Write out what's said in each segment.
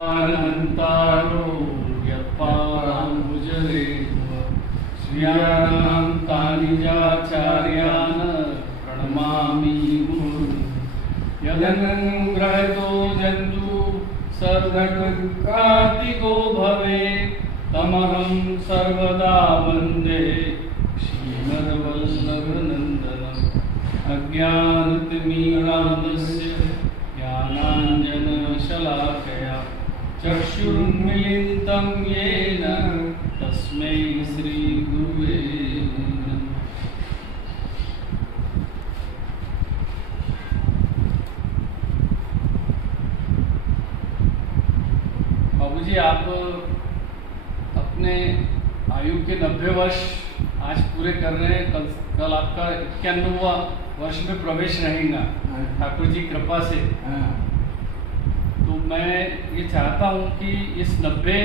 अनन्तारो यत्पादाम्बुजरे श्रियाणां तानिजाचार्यान् प्रणमामि गुरून् यदनुग्रहतो जन्तु सर्वकार्तिको भवेत् तमहं सर्वदा वन्दे श्रीमद्वल्लभनन्दनम् अज्ञानतिमिरान्धस्य ज्ञानाञ्जनशलाकया चक्षुरुन्मीलितं येन तस्मै श्रीगुरुवे नमः। बाबूजी, आप अपने आयु के 90 वर्ष आज पूरे कर रहे हैं। कल आपका 91वां वर्ष में प्रवेश रहेगा ठाकुर जी कृपा से। तो मैं ये चाहता हूँ कि इस 90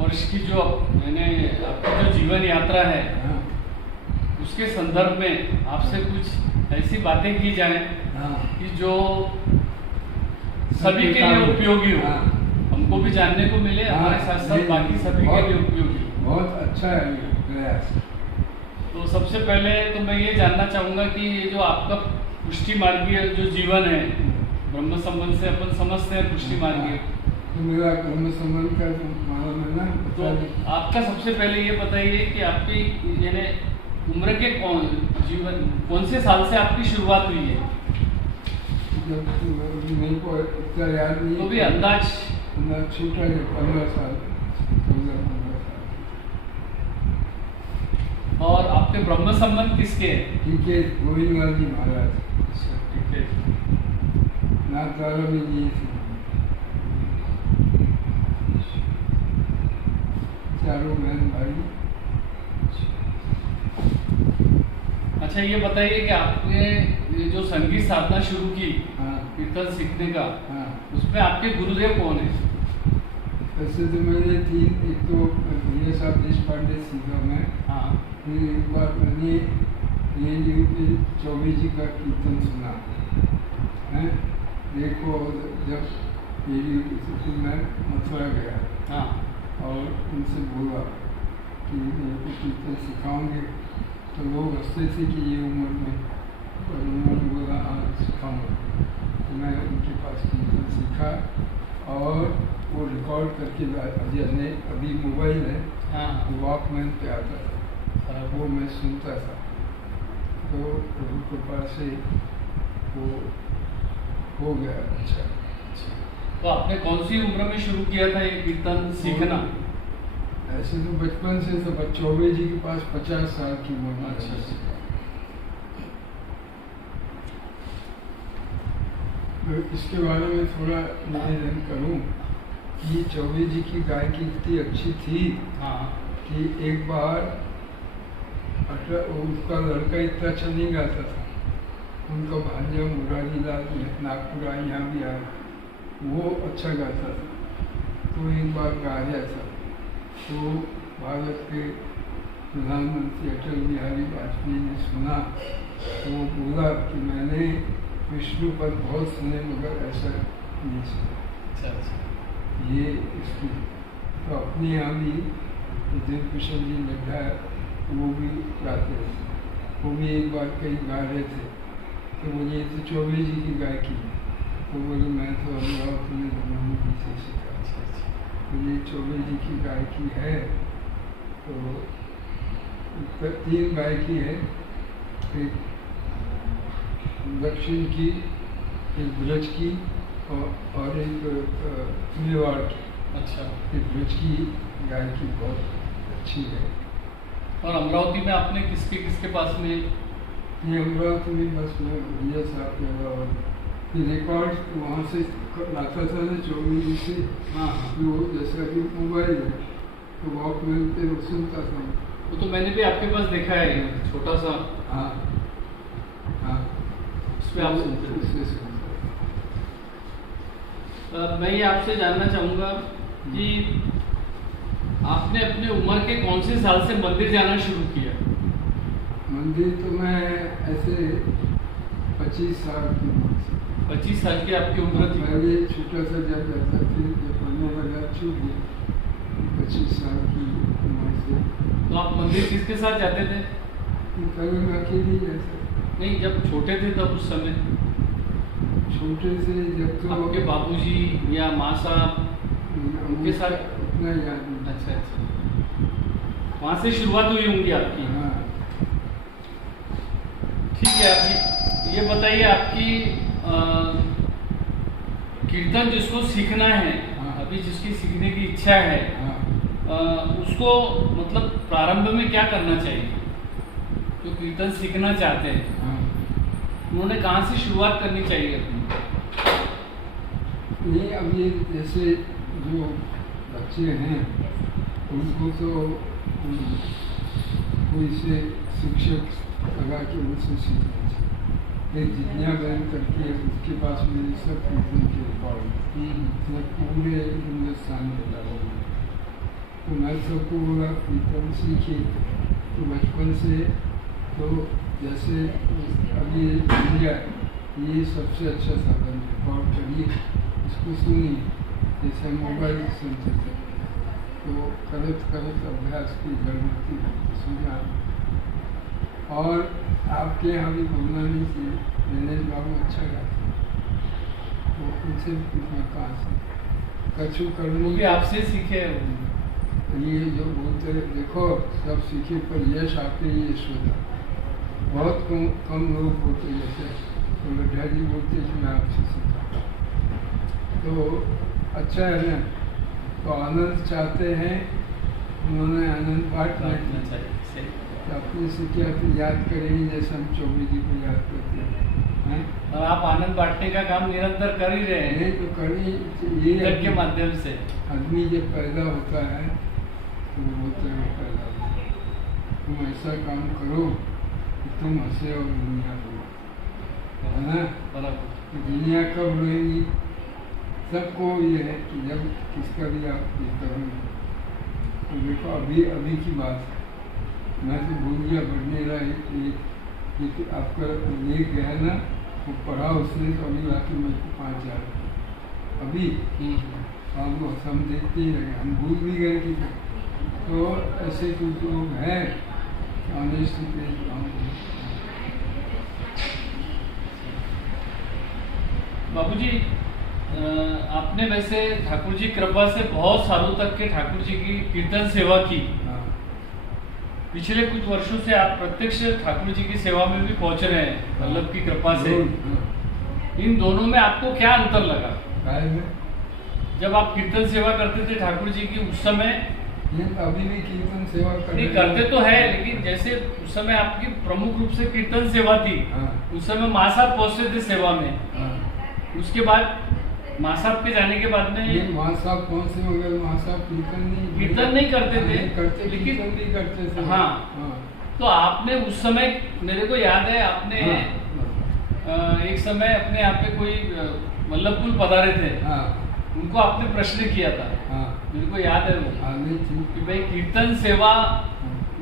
वर्ष की जो मैंने आपकी जो जीवन यात्रा है उसके संदर्भ में आपसे कुछ ऐसी बातें की जाए कि जो सभी के लिए उपयोगी हो, हमको भी जानने को मिले, हमारे साथ साथ बाकी सभी के लिए उपयोगी हो। बहुत अच्छा है प्रयास। तो सबसे पहले तो मैं ये जानना चाहूँगा कि ये जो आपका पुष्टि मार्गीय जो जीवन है, ब्रह्म संबंध से अपन समझते हैं पुष्टि मार्गीय, तो मेरा ब्रह्म संबंध का मालूम है ना। तो आपका सबसे पहले ये बताइए कि आपकी यानी उम्र के कौन से साल से आपकी शुरुआत हुई है? मेरे को इतना याद नहीं, तो भी अंदाज छोटा है, 15 साल। और आपके ब्रह्म संबंध किसके हैं? ठीक है, गोविंद जी महाराज ठीक है। नाथद्वारा में जी थे, चारों बहन भाई। अच्छा, ये बताइए कि आपने ये जो संगीत साधना शुरू की, हाँ कीर्तन सीखने का, हाँ। उसमें आपके गुरुदेव कौन है? वैसे तो मैंने 3, एक तो भैया साहब देशपांडे सीखा मैं। हाँ। फिर एक बार मैंने रेडियो पे चौबे जी का कीर्तन सुना है। देखो, जब रेडियो से फिर मैं मथुरा गया हाँ। और उनसे बोला कि मेरे को कीर्तन सिखाओगे, तो लोग हंसते थे कि ये उम्र में, और उन्होंने बोला हाँ सिखाऊंगा। तो मैं उनके पास कीर्तन सीखा और वो रिकॉर्ड करके अभी मोबाइल है, हाँ। वॉकमैन पे आता था, वो मैं सुनता था। तो प्रभु कृपा से वो हो गया। अच्छा। तो आपने कौन सी उम्र में शुरू किया था ये कीर्तन सीखना? ऐसे तो बचपन से, तो चौबे जी के पास 50 साल की उम्र में। अच्छा। तो इसके बारे में थोड़ा निवेदन करूं कि चौबे जी की गायकी इतनी अच्छी थी हाँ। कि एक बार उसका लड़का इतना अच्छा नहीं गाता था, उनका भांजा मुरारी लाल नागपुरा यहाँ भी आया, वो अच्छा गाता था। तो एक बार गा रहा था, तो भारत के प्रधानमंत्री अटल बिहारी वाजपेयी ने सुना, तो वो बोला कि मैंने विष्णु पर बहुत सुने मगर ऐसा नहीं सुना। अच्छा। ये इसकी तो अपने यहाँ भी दिल किशन जी लड्ढा वो भी गाते थे, वो भी एक बार कहीं गा रहे थे, तो बोले ये तो चौबे जी की गायकी है। तो बोले मैं तो अमरावती में जन्म से सीखा। तो ये चौबे जी की गायकी है। तो 3 गायकी है, एक दक्षिण की, एक ब्रज की और एक मेवाड़ की। अच्छा। एक ब्रज की गायकी बहुत अच्छी है। और अमरावती में आपने किसके किसके पास में? ये अमरावती में बस मैं भैया साहब के अलावा फिर रिकॉर्ड वहाँ से लाता था ना, चौबे जी से। हाँ। जो जैसा कि मोबाइल है तो वॉकमैन पे वो सुनता था। वो तो मैंने भी आपके पास देखा है, छोटा सा। हाँ हाँ, उसमें आप सुनते थे। उससे सुनता। मैं ये आपसे जानना चाहूँगा कि आपने अपने उम्र के कौन से साल से मंदिर जाना शुरू किया? मंदिर तो मैं ऐसे 25 साल की उम्र से। 25 साल की आपकी उम्र थी? पहले छोटा सा जब जाता, फिर जब छूट गया 25 साल की उम्र से। तो आप मंदिर किसके साथ जाते थे? कभी मैं अकेले ही ऐसा नहीं, जब छोटे थे तब उस समय छोटे से जब तो आपके बाबूजी या माँ साहब उनके साथ? उतना याद नहीं। अच्छा अच्छा, वहाँ से शुरुआत हुई होंगी आपकी। हाँ ठीक है, अभी ये बताइए आपकी कीर्तन जिसको सीखना है, हाँ। अभी जिसकी सीखने की इच्छा है, हाँ उसको मतलब प्रारंभ में क्या करना चाहिए? जो कीर्तन सीखना चाहते हैं हाँ। उन्होंने कहाँ से शुरुआत करनी चाहिए अपनी? नहीं, अब ये जैसे जो बच्चे हैं उनको तो कोई से शिक्षक लगा के उनसे सीखना चाहिए। एक जिज्ञा बहन करके उसके पास मेरे सब कीर्तन के रिकॉर्ड मैं पूरे हिंदुस्तान में डाला हूँ। तो मैं सबको बोला कीर्तन सीखे। तो बचपन से तो जैसे अभी इंडिया ये सबसे अच्छा साधन है, रिकॉर्ड करिए, इसको सुनिए, जैसे मोबाइल सुनते थे तो करत करत अभ्यास की गणमती सुना। और आपके यहाँ भी बोलना नहीं चाहिए, दिनेश बाबू अच्छा गाते वो उनसे पूछना कहाँ से कछु वो करनी। भी आपसे सीखे हैं वो। ये जो बोलते देखो सब सीखे पर यश आपके ही यश होता। बहुत कम लोग बोलते जैसे तो लड्ढा जी बोलते कि मैं आपसे सीखा। तो अच्छा है ना, तो आनंद चाहते हैं, उन्होंने आनंद बांटना बांटना चाहिए। चाहिए, सही। तो अपने से क्या फिर याद करेंगे जैसे हम चौबे जी को याद करते हैं। और आप आनंद बांटने का काम निरंतर कर ही रहे हैं नहीं तो करनी ये कीर्तन के माध्यम से। आदमी जब पैदा होता है तो वो बोलते हैं पैदा होता है, तुम ऐसा काम करो कि तुम हंसे और दुनिया रो, है ना। बराबर। तो दुनिया कब रोएगी? सबको ये है कि जब किसका भी आप ये करोगे। तो देखो अभी अभी की बात है, मैं तो भूल गया बढ़ने रहा एक आपका लेख है ना, वो पढ़ा उसने तो अभी आके मेरे को 5,000 अभी आप वो हम देखते ही रहे, हम भूल भी गए कि तो ऐसे कुछ लोग हैं ऑनेस्ट पे बाबूजी, आपने वैसे ठाकुर जी कृपा से बहुत सालों तक के ठाकुर जी की कीर्तन सेवा की। हाँ पिछले कुछ वर्षों से आप प्रत्यक्ष ठाकुर जी की सेवा में भी पहुंच रहे हैं वल्लभ की कृपा से। इन दोनों में आपको क्या अंतर लगा? जब आप कीर्तन सेवा करते थे ठाकुर जी की उस समय, अभी भी कीर्तन सेवा नहीं करते तो है, लेकिन जैसे उस समय आपकी प्रमुख रूप से कीर्तन सेवा थी, उस समय माँ साहब पहुंचते थे सेवा में। उसके बाद माँ साहब के जाने के बाद में माँ साहब कौन से मगर माँ साहब कीर्तन नहीं करते थे, लेकिन कीर्तन भी करते थे। हाँ, तो आपने उस समय, मेरे को याद है आपने एक समय अपने यहाँ पे कोई वल्लभकुल पधारे थे, उनको आपने प्रश्न किया था। मेरे को याद है वो कि भाई कीर्तन सेवा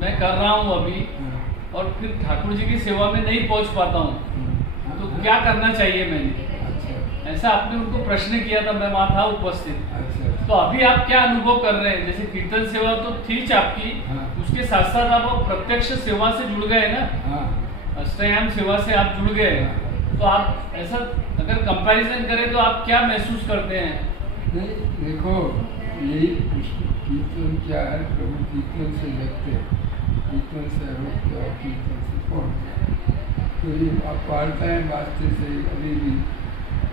मैं कर रहा हूँ अभी और फिर ठाकुर जी की सेवा में नहीं पहुँच पाता हूँ, तो क्या करना चाहिए मैंने, ऐसा आपने उनको प्रश्न किया था। मैं वहाँ था उपस्थित। तो अभी आप क्या अनुभव कर रहे हैं? जैसे कीर्तन सेवा तो थी आपकी, उसके साथ साथ आप प्रत्यक्ष सेवा से जुड़ गए ना, अष्टयाम सेवा से आप जुड़ गए, तो आप ऐसा अगर कंपैरिजन करें तो आप क्या महसूस करते हैं? नहीं देखो, यही कीर्तन क्या है, प्रभु कीर्तन से लगते हैं, कीर्तन से रोकते और कीर्तन से पहुँचते। तो ये आप वार्ताएँ वास्ते से अभी भी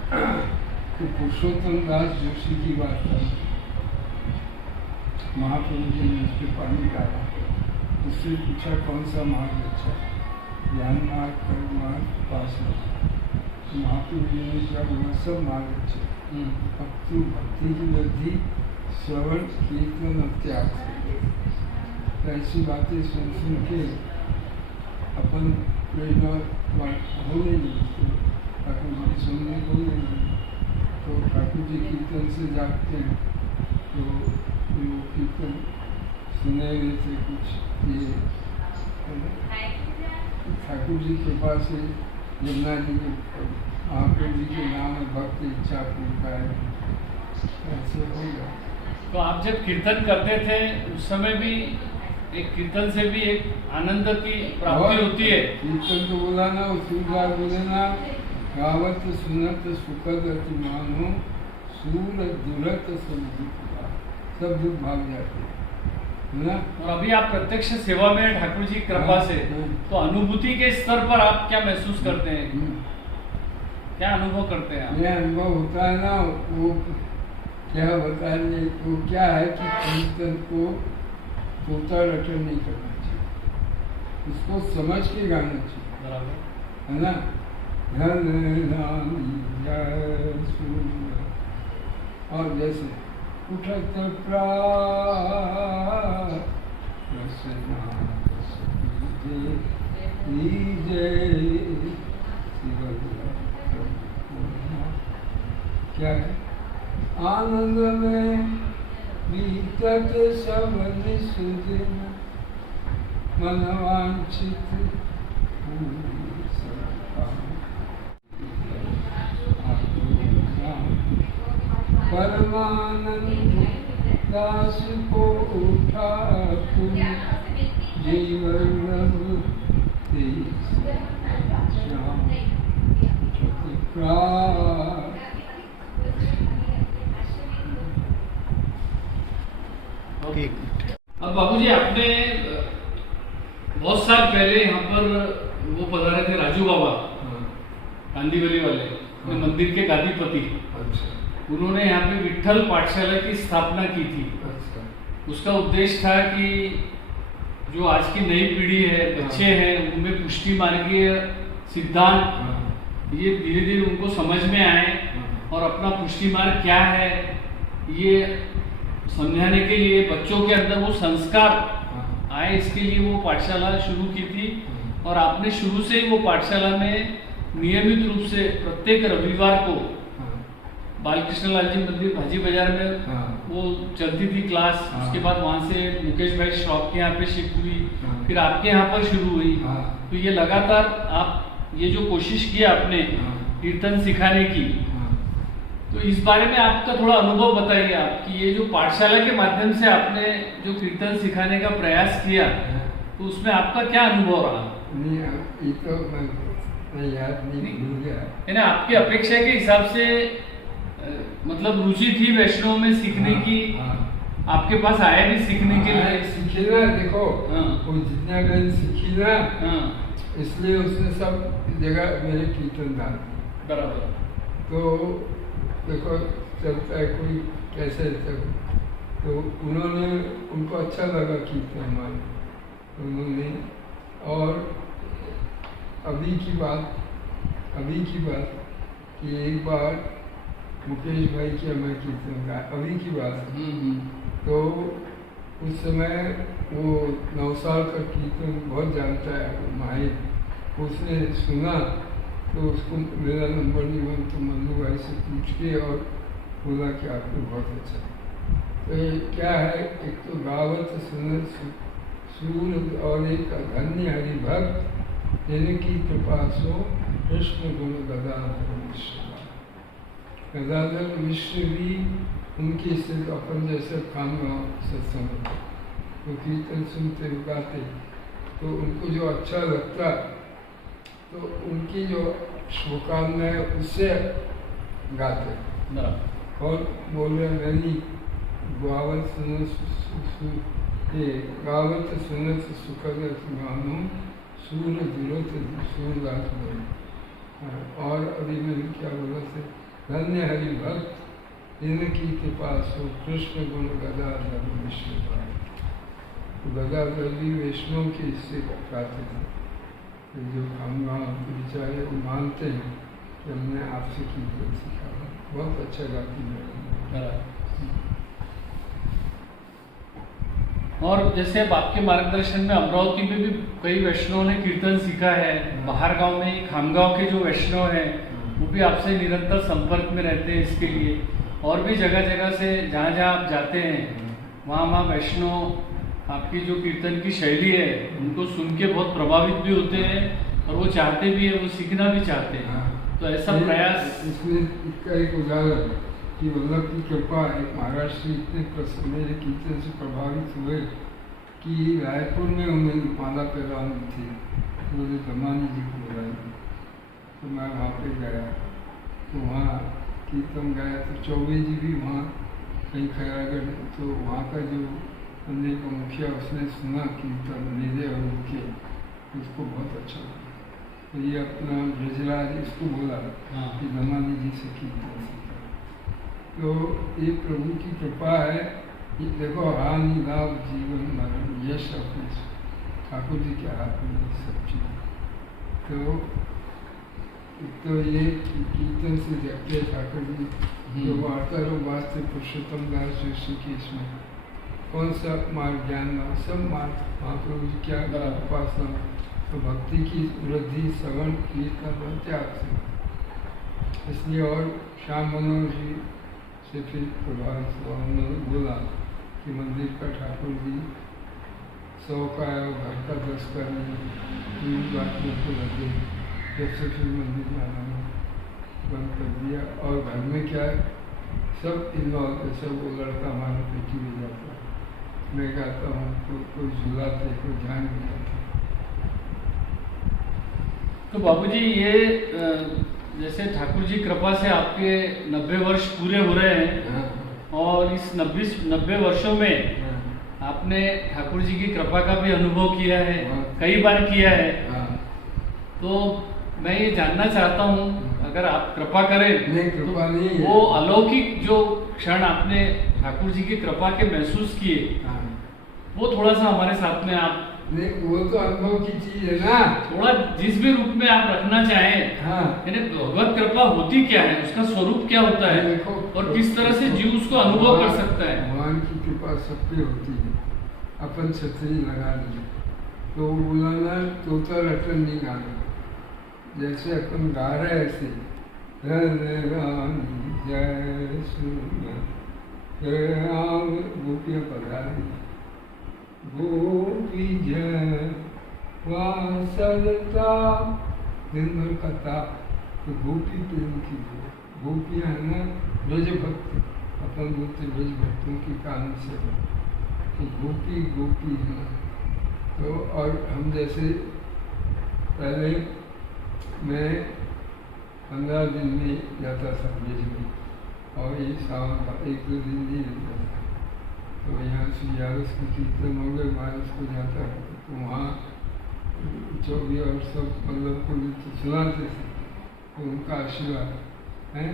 तो पुरुषोत्तम दास जोशी की बात कर, महाप्रभु जी ने उसके पानी डाला, उससे पूछा कौन सा मार्ग अच्छा, ज्ञान मार्ग, कर्म मार्ग, उपासना। तो महाप्रभु जी ने क्या बोला, सब मार्ग अच्छे, अब तू भक्ति की वृद्धि श्रवण कीर्तन और त्याग से। तो ऐसी बातें सुन सुन के अपन प्रेरणा हो नहीं, ठाकुर जी की सुनने को नहीं, तो ठाकुर जी कीर्तन से जागते हैं। तो वो कीर्तन सुने हुए थे कुछ ये ठाकुर जी के पास से यमुना जी के महाप्रभु जी के नाम में भक्त इच्छा पूर्णता है, ऐसे होगा। तो आप जब कीर्तन करते थे उस समय भी एक कीर्तन से भी एक आनंद की प्राप्ति होती है। कीर्तन तो बोला ना, सूरदास बोले ना, गावत सुनत सुखद अति मानो, सूर दुरत सब दुख भाग जाते है ना। और अभी आप प्रत्यक्ष सेवा में ठाकुर जी की कृपा से, तो अनुभूति के स्तर पर आप क्या महसूस करते हैं? क्या अनुभव करते हैं आप? ये अनुभव होता है ना, वो क्या बताएंगे, तो क्या है कि कीर्तन को तोता रटन नहीं करना चाहिए, उसको समझ के गाना चाहिए, बराबर है ना। धन राम जय सूर्य, और जैसे उठत प्राण रसना रस लीजे क्या है, आनंद में बीतत सब निसुदिन, मनवांछित परमानंद दास को उठा तुम, जीवन रघु तेज श्याम प्राण। अब बाबूजी, आपने बहुत साल पहले यहाँ पर वो पधारे थे राजू बाबा, कांदीवली वाले, अपने मंदिर के गादीपति। अच्छा, उन्होंने यहाँ पे विठल पाठशाला की स्थापना की थी। अच्छा, उसका उद्देश्य था कि जो आज की नई पीढ़ी है, बच्चे हैं, उनमें पुष्टि मार्गीय सिद्धांत ये धीरे धीरे उनको समझ में आए और अपना पुष्टि मार्ग क्या है ये समझाने के लिए बच्चों के अंदर वो संस्कार आए, इसके लिए वो पाठशाला शुरू की थी। और आपने शुरू से ही वो पाठशाला में नियमित रूप से प्रत्येक रविवार को बालकृष्ण लाल जी मंदिर भाजी बाजार में वो चलती थी क्लास। उसके बाद वहाँ से मुकेश भाई श्रॉफ के यहाँ पे शिफ्ट हुई, फिर आपके यहाँ पर शुरू हुई। तो ये लगातार आप ये जो कोशिश की आपने कीर्तन सिखाने की, तो इस बारे में आपका थोड़ा अनुभव बताइए आप कि ये जो पाठशाला के माध्यम से आपने जो कीर्तन सिखाने का प्रयास किया, तो उसमें आपका क्या अनुभव रहा? नहीं, ये तो मैं याद नहीं भूल गया। यानी आपकी अपेक्षा के हिसाब से मतलब रुचि थी वैष्णव में सीखने की, आपके पास आया भी सीखने के लिए? सीखी ना, देखो वो जितना गए सीखी ना, इसलिए उसने सब जगह मेरे कीर्तन डाल। बराबर। तो देखो चलता है कोई कैसे तक, तो उन्होंने, उनको अच्छा लगा कीर्तन हमारे, उन्होंने। और अभी की बात कि एक बार मुकेश भाई की हमें कीर्तन गाया, अभी की बात। तो उस समय वो 9 साल का कीर्तन बहुत जानता है वो माहिर, उसने सुना तो उसको मेरा नंबर नहीं हुआ, तो मन्नू भाई से पूछ के और बोला कि आपको बहुत अच्छा। तो ये क्या है, एक तो गावत सुनत सूर और एक धन्य हरिभक्त जिनकी कृपा सो कृष्ण गुण गदाधर मिश्र। गदाधर मिश्र भी उनकी स्थिति अपन जैसे काम सत्संग, तो कीर्तन सुनते गाते तो उनको जो अच्छा लगता, तो उनकी जो शुभकामना है उससे गाते और बोले नहीं गावत सुनत सुखद मानो सूर दुरत सूरदास बोले। और अभी मैंने क्या बोला थे, धन्य हरि भक्त इनकी कृपा सो कृष्ण गुण गदाधर मिश्र। गदाधर भी वैष्णव की इससे गाते थे, जो हम बेचारे वो मानते हैं कि हमने आपसे कीर्तन सीखा, बहुत अच्छा गाती है। और जैसे अब आपके मार्गदर्शन में अमरावती में भी कई वैष्णवों ने कीर्तन सीखा है, बाहर गांव में खामगांव के जो वैष्णव हैं वो भी आपसे निरंतर संपर्क में रहते हैं इसके लिए। और भी जगह जगह से जहाँ जहाँ आप जाते हैं वहाँ वैष्णव आपकी जो कीर्तन की शैली है उनको सुन के बहुत प्रभावित भी होते हैं और वो चाहते भी है, वो सीखना भी चाहते हैं। तो ऐसा प्रयास, इसमें इसका एक उदाहरण, कि वल्लभ की कृपा एक महाराष्ट्र इतने प्रसन्न मेरे कीर्तन से प्रभावित हुए कि रायपुर में उन्हें माला पहरानी थी, तो मुझे दमानी जी को बुलाया, तो मैं वहाँ पे गया, तो वहाँ कीर्तन गाया, तो चौबे जी भी वहाँ कहीं खैरागढ़, तो वहाँ का जो मंदिर का मुखिया उसने सुना कीर्तन मेरे और उनके, उसको बहुत अच्छा लगा। तो ये अपना ब्रजराज इसको बोला कि दमानी जी से कीर्तन सीखा। तो ये प्रभु की कृपा है। ये देखो हानि लाभ जीवन मरण यश अपने ठाकुर जी के हाथ में ये सब चीज़। तो ये कीर्तन से देखते ठाकुर जी जो वार्तालाप वास्ते पुरुषोत्तम दास जोशी की इसमें कौन सा मार्ग ज्ञान सब मार्ग महाप्रभु जी क्या उपासना, तो भक्ति की वृद्धि श्रवण कीर्तन त्याग से। इसलिए और श्याम मनोहर जी से फिर प्रभावित हुआ, उन्होंने बोला कि मंदिर का ठाकुर जी 100 का है और घर का 10 का नहीं, बात में तो लगे, जब से फिर मंदिर जाना बंद कर दिया। और घर में क्या है सब इन्वॉल्व है, सब वो लड़का हमारा पेटी में जाता है, मैं गाता हूँ तो कोई झुलाते कोई ध्यान नहीं जाता। तो बाबूजी ये जैसे ठाकुर जी कृपा से आपके 90 वर्ष पूरे हो रहे हैं, और इस 90 वर्षों में आपने ठाकुर जी की कृपा का भी अनुभव किया है, कई बार किया है। तो मैं ये जानना चाहता हूँ, अगर आप कृपा करें नहीं, कृपा नहीं तो वो अलौकिक जो क्षण आपने ठाकुर जी की कृपा के महसूस किए, वो थोड़ा सा हमारे साथ में आप नहीं, वो तो अनुभव की चीज है ना, थोड़ा जिस भी रूप में आप रखना चाहें। यानी भगवत कृपा होती क्या है, उसका स्वरूप क्या होता है, और किस तरह से जीव उसको अनुभव कर सकता है। भगवान की कृपा सब पे होती है। अपन छतरी लगा दी तो बुलाना तोता रटन नहीं गाना, जैसे अपन गा रहे ऐसे जय सुंदर गोपियाँ पधारी गोपी जय वासलता दिन भर का ताप, तो गोपी प्रेम की गोपियाँ है ना, ब्रज भक्त, अपन बोलते ब्रज भक्तों की कान से, तो गोपी गोपी है। तो और हम जैसे पहले मैं 15 दिन में जाता था ब्रज में, और ये सावन का 1-2 दिन नहीं रहता था। तो यहाँ से यारस की कीर्तन हो गए, बारिश को जाता है, तो वहाँ 24 और सब मतलब को सुनाते थे, तो उनका आशीर्वाद है।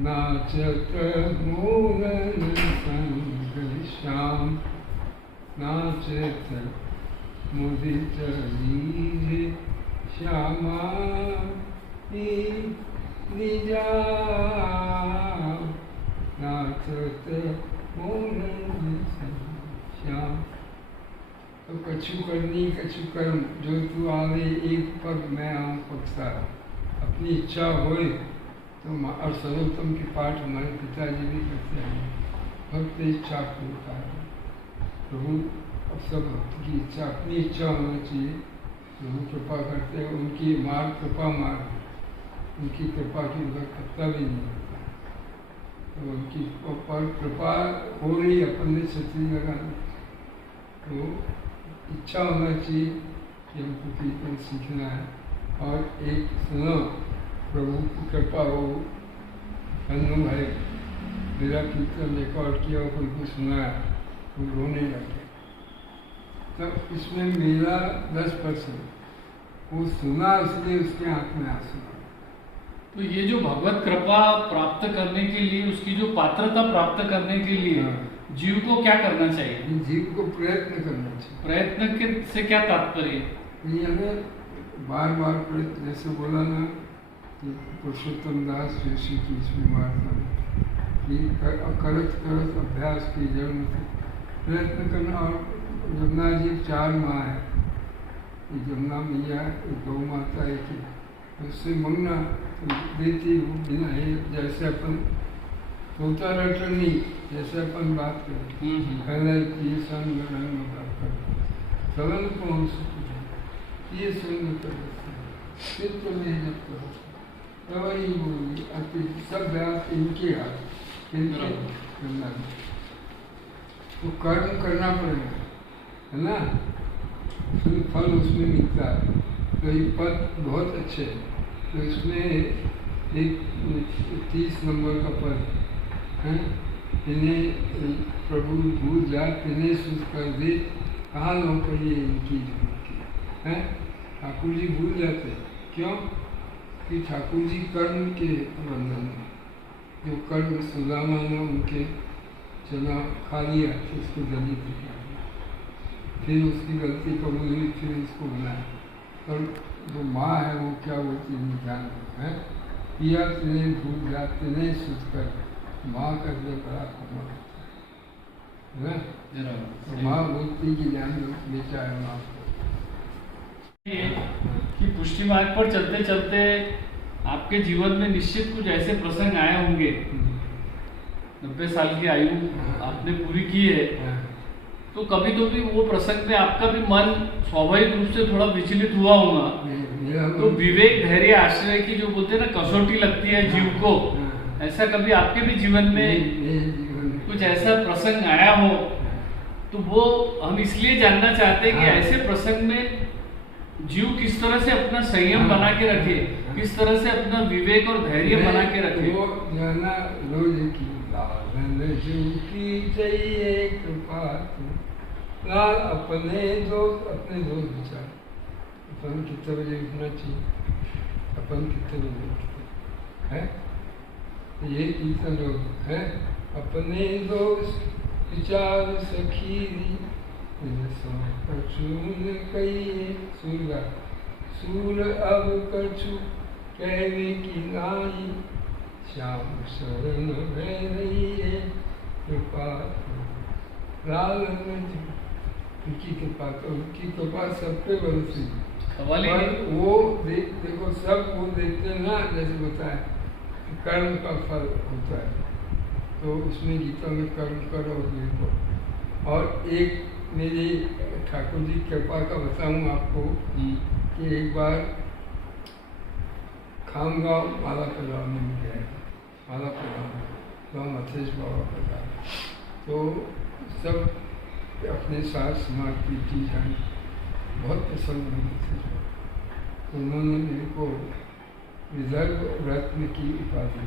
नाचत मोरन संग श्याम नाचत मुदित लीजे श्यामा निजा नाचत मोरन संग श्याम। तो कछु करनी कछु कर्म जो तू आवे एक पग मैं आऊँ पगसार, अपनी इच्छा होए तो और सर्वोत्तम की पाठ हमारे पिताजी भी करते हैं, भक्त इच्छा होता है प्रभु, और सब भक्त की इच्छा अपनी इच्छा होना चाहिए। प्रभु कृपा करते हैं, उनकी मार्ग कृपा मार्ग, उनकी कृपा की उनका खत्ता भी नहीं होता, तो उनकी पर कृपा हो रही अपन ने छतरी लगानी, तो इच्छा होना चाहिए कि हमको कीर्तन सीखना है। और एक सुनो प्रभु की कृपा हो, अन्नू भाई मेरा कीर्तन रिकॉर्ड किया और उनको सुनाया, वो रोने लगे। तो इसमें मेरा 10%, वो सुना इसलिए उसके आँख में आंसू। तो ये जो भगवत कृपा प्राप्त करने के लिए, उसकी जो पात्रता प्राप्त करने के लिए जीव को क्या करना चाहिए? जीव को प्रयत्न करना चाहिए। प्रयत्न के से क्या तात्पर्य? ये हमें बार बार प्रयत्न, जैसे बोला ना कि पुरुषोत्तम दास जोशी की इसमें वार्ता कि करत करत अभ्यास की जन्म से प्रयत्न करना। और जमुना जी 4 माँ है, ये जमुना मैया गौ माता है कि उससे मंगना तो देती हूँ बिना ही, जैसे अपन तोता रटन नहीं, जैसे अपन बात करें पहले की संग रंग सलन पहुँच ये सुन कर चित्र में जब करो तो वही सब बात इनके हाथ इनके बराबर। करना तो कर्म करना पड़ेगा, है ना, फिर फल उसमें मिलता है। तो ये पद बहुत अच्छे हैं। तो इसमें एक 30 नंबर का पद है, इन्हें प्रभु भूल जा तिन्हें सुध कर दे, कहाँ लौटे इनकी है। ठाकुर जी भूल जाते, क्यों कि ठाकुर जी कर्म के बंधन में, जो कर्म सुदामा ने उनके चना खा लिया तो उसको दलित किया, फिर उसकी गलती कबूल हुई, फिर इसको बनाया। और जो माँ है वो क्या बोलती है, ध्यान है, पिया तिन्हें भूल जा तिन्हें सुध कर, माँ का जो बड़ा कमा है ना। तो माँ बोलती कि जान लो बेटा है माँ को। कि पुष्टि मार्ग पर चलते चलते आपके जीवन में निश्चित कुछ ऐसे प्रसंग आए होंगे, 90 साल की आयु आपने पूरी की है, तो कभी तो भी वो प्रसंग में आपका भी मन स्वाभाविक रूप से थोड़ा विचलित हुआ होगा। तो विवेक धैर्य आश्रय की जो बोलते हैं ना कसौटी लगती है जीव को, ऐसा कभी आपके भी जीवन में कुछ ऐसा प्रसंग आया हो, तो वो हम इसलिए जानना चाहते हैं कि ऐसे प्रसंग में जीव किस तरह से अपना संयम बना के रखे, किस तरह से अपना विवेक और धैर्य बना के रखे। वो जाना रोज की लालन की चाहिए कृपा, लाल अपने दोस्त विचार, अपन कितने बजे उठना चाहिए, अपन कितने बजे उठते है, ये कीर्तन लोग है। अपने दोस्त विचार सखीरी कछून कहिए सूर, सूर अब कछु कहवे की नाई, श्याम शरण में रहिए कृपा, लालन उनकी कृपा, तो उनकी कृपा सब पे बरसी। पर वो देखो सब वो देखते ना, जैसे बताए कर्म का फल होता है, तो उसमें गीता में कर्म करो देखो। और एक मेरी ठाकुर जी कृपा का बताऊँ आपको कि एक बार खामगांव माला प्रधान में गया, माला प्रधान गाँव मथेश बाबा प्रधान, तो सब अपने साथ समाज की जान बहुत पसंद हुई थे। उन्होंने मेरे को विदर्भ रत्न की उपाधि,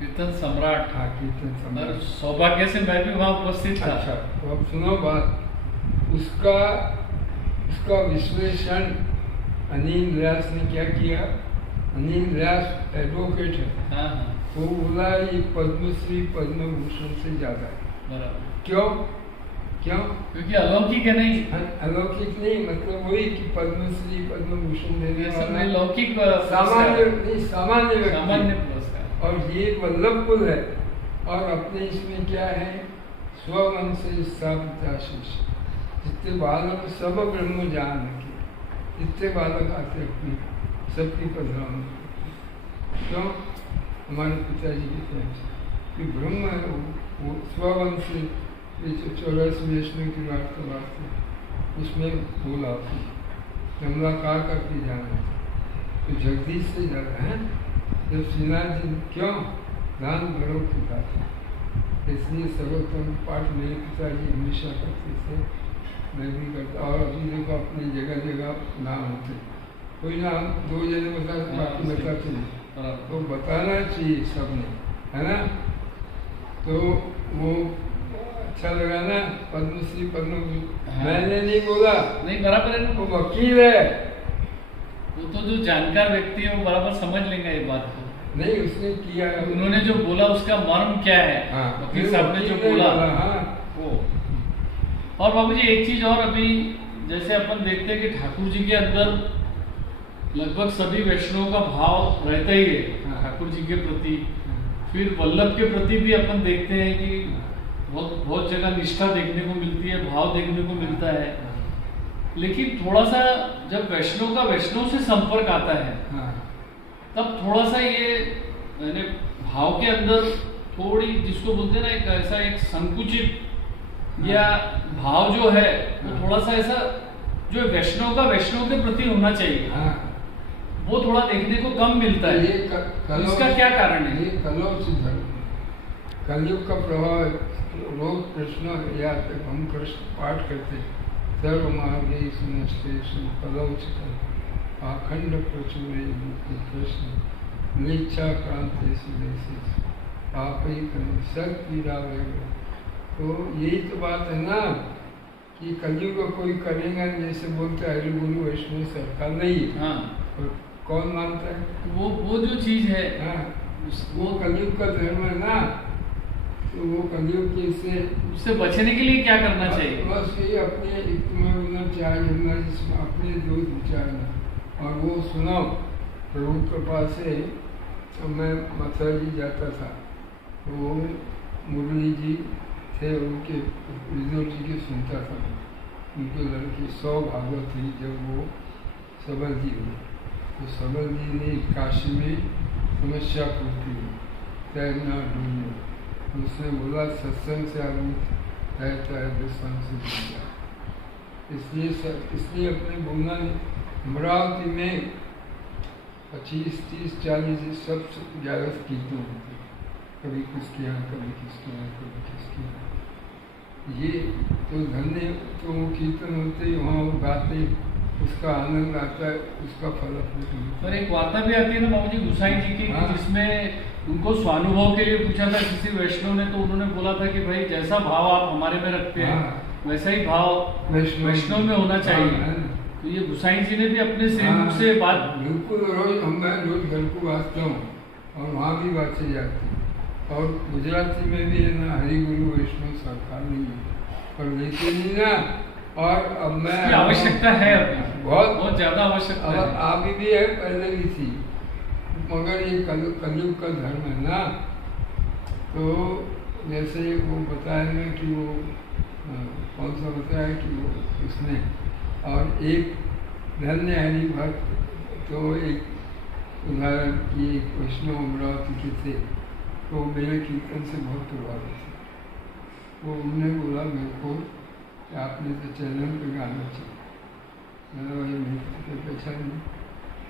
कीर्तन सम्राट, हाँ कीर्तन सम्राट, सौभाग्य से मैं भी वहाँ उपस्थित था। अच्छा, तो अब सुनो बात, उसका विश्लेषण अनिल व्यास ने क्या किया। अनिल व्यास एडवोकेट है, वो बोला ये पद्मश्री पद्म भूषण से ज्यादा है। बराबर। क्यों क्यों? क्योंकि अलौकिक है नहीं, अलौकिक नहीं, मतलब वही कि पद्मश्री पद्म भूषण देने वाला लौकिक सामान्य नहीं, सामान्य पुरस्कार। और ये वल्लभपुर है, और अपने इसमें क्या है, स्वमन से स्थापित आशीष, जितने बालक सब ब्रह्म जान के, जितने बालक आते अपनी सबकी प्रधान। क्यों? हमारे पिताजी कहते हैं कि ब्रह्म है वो स्वमन से 84 वैष्णव की बात का बात है, उसमें बोला कमलाकार करके जाना तो जगदीश से जाना है। जब श्रीनाथ जी क्यों दान घरों की बात है, इसलिए सर्वोत्तम पाठ मेरे पिताजी हमेशा करते थे, मैं भी करता। और अभी देखो अपनी जगह जगह नाम होते, कोई नाम 2 जने बता बाकी बताते नहीं, तो बताना चाहिए सबने, है ना। तो वो अच्छा लगा ना, पद्मश्री पद्म, मैंने नहीं बोला, नहीं बराबर है, वो वकील है, वो तो जो जानकार व्यक्ति है वो बराबर समझ लेंगे ये बात को। नहीं उसने किया, उन्होंने जो बोला उसका मर्म क्या है, वकील साहब ने जो बोला वो। और बाबूजी एक चीज और, अभी जैसे अपन देखते हैं कि ठाकुर जी के अंदर लगभग सभी वैष्णवों का भाव रहता ही है ठाकुर जी के प्रति। फिर वल्लभ के प्रति भी अपन देखते हैं कि बहुत जगह निष्ठा देखने को मिलती है, भाव देखने को मिलता है। लेकिन थोड़ा सा जब वैष्णव का वैष्णव से संपर्क आता है तब थोड़ा सा ये मैंने भाव के अंदर थोड़ी, जिसको बोलते हैं ना, एक ऐसा एक संकुचित या भाव जो है वो थोड़ा सा ऐसा जो वैष्णव का वैष्णव के प्रति होना चाहिए, वो थोड़ा देखने को कम मिलता है। ये इसका क्या कारण है? ये कलौच धर्म है। कलयुग का प्रभाव रोज कृष्ण या हम कृष्ण पाठ करते सर्वमार्गे सुनस्तेषु कलौच अखंड प्रचुरे कृष्ण नीचा क्रांति सुदेशी आप ही करें सब पीड़ा वेगा। तो यही तो बात है ना कि कलयुग का कोई करेगा नहीं, जैसे बोलते हैं हरि गुरु वैष्णव सरकार नहीं है। हाँ, और कौन मानता है? वो जो चीज है, हाँ, वो कलयुग का धर्म है ना। तो वो कलयुग के से उससे बचने के लिए क्या करना चाहिए? बस ये अपने तुम्हें होना चाहिए जिसमें अपने दोस्त विचारना और वो सुनाओ। प्रभु कृपा से मैं मथुरा जी जाता था, तो वो मुरली जी थे, उनके विदुर जी के सुनता था। उनके लड़की 100 भागवत थी जब वो सबल जी हुए, तो सबल जी ने काशी में समस्या पूछी तैरना ढूंढना, तो उसने बोला सत्संग से आदमी तैरता है, दुष्संग से डूब जाए। इसलिए अपने बोलना अमरावती में 25, 30, 40 सब ग्यारह कीर्तन होते, कभी किसके यहाँ, कभी किसके यहाँ, कभी किसके यहाँ। ये तो धन्य तो वो कीर्तन होते वहाँ वो गाते, उसका आनंद आता है, उसका फल अपने। पर एक वार्ता भी आती है ना बाबूजी गोसाई जी की, हाँ। जिसमें उनको स्वानुभव के लिए पूछा था किसी वैष्णव ने, तो उन्होंने बोला था कि भाई जैसा भाव आप हमारे में रखते हैं, हाँ। वैसा ही भाव वैष्णव में होना चाहिए। हाँ, तो ये गोसाई जी ने भी अपने श्रीमुख से बात। बिल्कुल रोज मैं रोज घर को वाचता हूँ और वहाँ भी बातें जाती हैं। और गुजराती में भी है ना, हरि गुरु वैष्णव सरकार नहीं है, पर लेकिन नहीं ना। और अब मैं आवश्यकता है, अभी बहुत ज्यादा आवश्यकता है। अभी भी है, पहले भी थी, मगर ये कलयुग का धर्म है ना। तो जैसे वो बताया कि वो कौन सा बताया कि वो उसने, और एक धन्य हरि भक्त, तो एक उदाहरण की एक वैष्णव अमरावती के थे, तो मेरे कीर्तन से बहुत प्रभावित थे। वो उन्होंने बोला मेरे को कि आपने तो चैनल पे गाना चाहिए। मैंने वही मेरे को पैसा नहीं,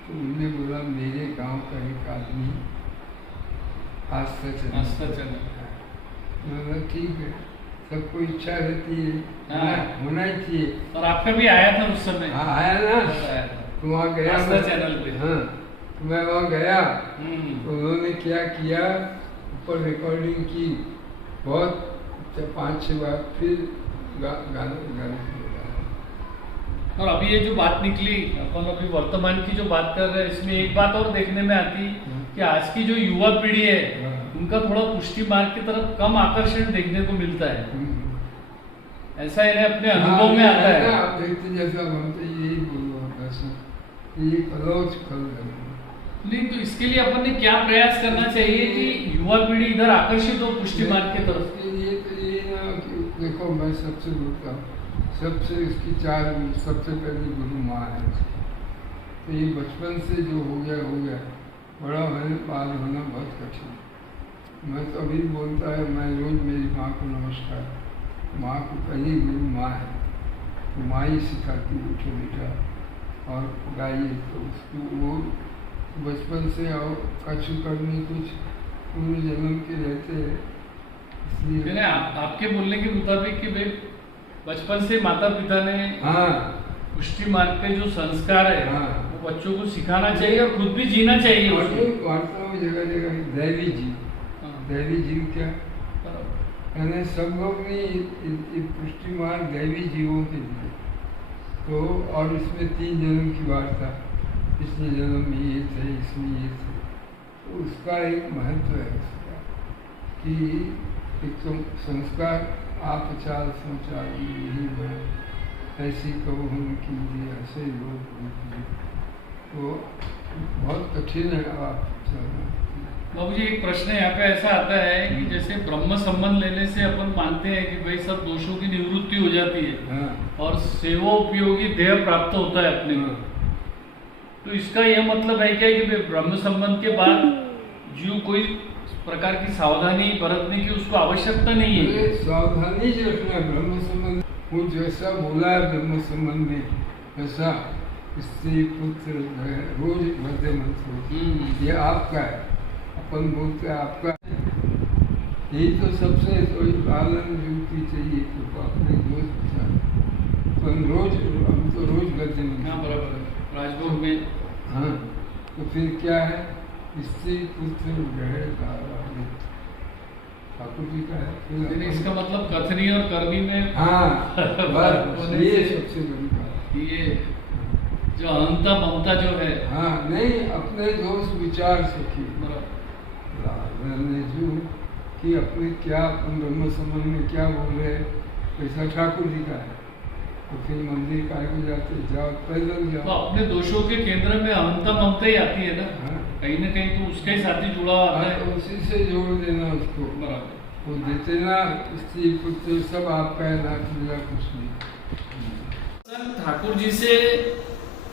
तो उन्होंने बोला मेरे गांव का एक आदमी आस्था चैनल। मैंने ठीक है, सबको इच्छा रहती है, हाँ। होना ही चाहिए। और आपका भी आया था उस समय? हाँ आया ना, तो वहाँ गया आस्था चैनल पे। हाँ, तो मैं वहाँ गया, तो उन्होंने क्या किया, ऊपर रिकॉर्डिंग की बहुत 5-6 बार, फिर गाने और अभी ये जो बात निकली, अपन अभी वर्तमान की जो बात कर रहे हैं, इसमें एक बात और देखने में आती कि आज की जो युवा पीढ़ी है, उनका थोड़ा पुष्टि मार्ग की तरफ कम आकर्षण देखने को मिलता है। ऐसा इन्हें अपने अनुभव में आता है। आप देखते जैसा हम तो यही बोलो, ये कलौच फल है। नहीं, तो इसके लिए अपन ने क्या प्रयास करना चाहिए कि युवा पीढ़ी इधर आकर्षित हो पुष्टि मार्ग की तरफ? इसके लिए तो ये ना कि देखो, मैं सबसे बोलता हूँ, सबसे इसकी सबसे पहले गुरु माँ है। तो ये बचपन से जो हो गया, बड़ा होने पार होना बहुत कठिन। मैं तो अभी बोलता है, मैं रोज मेरी माँ को नमस्कार, माँ को पहली गुरु माँ है, तो माँ ही सिखाती उठो बेटा और गाइए। तो उसको वो बचपन से और कछु करनी कुछ पूर्व जन्म के रहते हैं, इसलिए आपके बोलने के मुताबिक कि भाई बचपन से माता पिता ने पुष्टि मार्ग के जो संस्कार है, वो बच्चों को सिखाना चाहिए और खुद भी जीना चाहिए। वार्ता में जगह जगह दैवी जीव, दैवी जीव क्या यानी सब लोग नहीं, पुष्टि मार्ग दैवी जीवों के लिए। तो और इसमें 3 जन्म की वार्ता, पिछले जन्म में ये थे, इसमें ये थे, तो उसका एक महत्व है उसका कि एक तो संस्कार आप चाल संचार यही मैं ऐसी कहो हम कीजिए, ऐसे लोग, तो बहुत कठिन है आप चलना। बाबू जी, एक प्रश्न यहाँ पे ऐसा आता है कि जैसे ब्रह्म संबंध लेने से अपन मानते हैं कि भाई सब दोषों की निवृत्ति हो जाती है और सेवा उपयोगी देह प्राप्त होता है अपने को, तो इसका यह मतलब है क्या कि ब्रह्म संबंध के बाद जीव कोई प्रकार की सावधानी बरतने की उसको आवश्यकता नहीं है? सावधानी जो रखना ब्रह्म संबंध, वो जैसा बोला है ब्रह्म संबंध में वैसा स्त्री पुत्र रोज भरते मंत्र ये आपका है, अपन बोलते हैं आपका। यही तो सबसे कोई पालन युक्ति चाहिए तो अपने दोस्त अपन रोज, हम तो रोज गद्य में। हाँ बराबर है, राजभोग में। हाँ तो फिर क्या है, स्त्री पुत्र ग्रह ठाकुर जी का है। लेकिन इसका मतलब कथनी और करनी में हाँ बस ये सबसे बड़ी बात। ये जो अहंता ममता जो है, हाँ नहीं, अपने दोस्त विचार से की जो कि अपने क्या अपन ब्रह्म संबंध में क्या बोल रहे हैं, पैसा ठाकुर जी का है तो फिर मंदिर काय को जाते, जाओ पैदल तो जाओ। अपने दोषों के केंद्र में अहंता ममता ही आती है ना, हाँ, कहीं ना कहीं तो उसके ही साथ ही जुड़ा हुआ हाँ, है। तो उसी से जोड़ देना उसको, बराबर। वो देते ना, स्त्री पुत्र सब आपका है, ना मिला कुछ नहीं। सत्संग ठाकुर जी से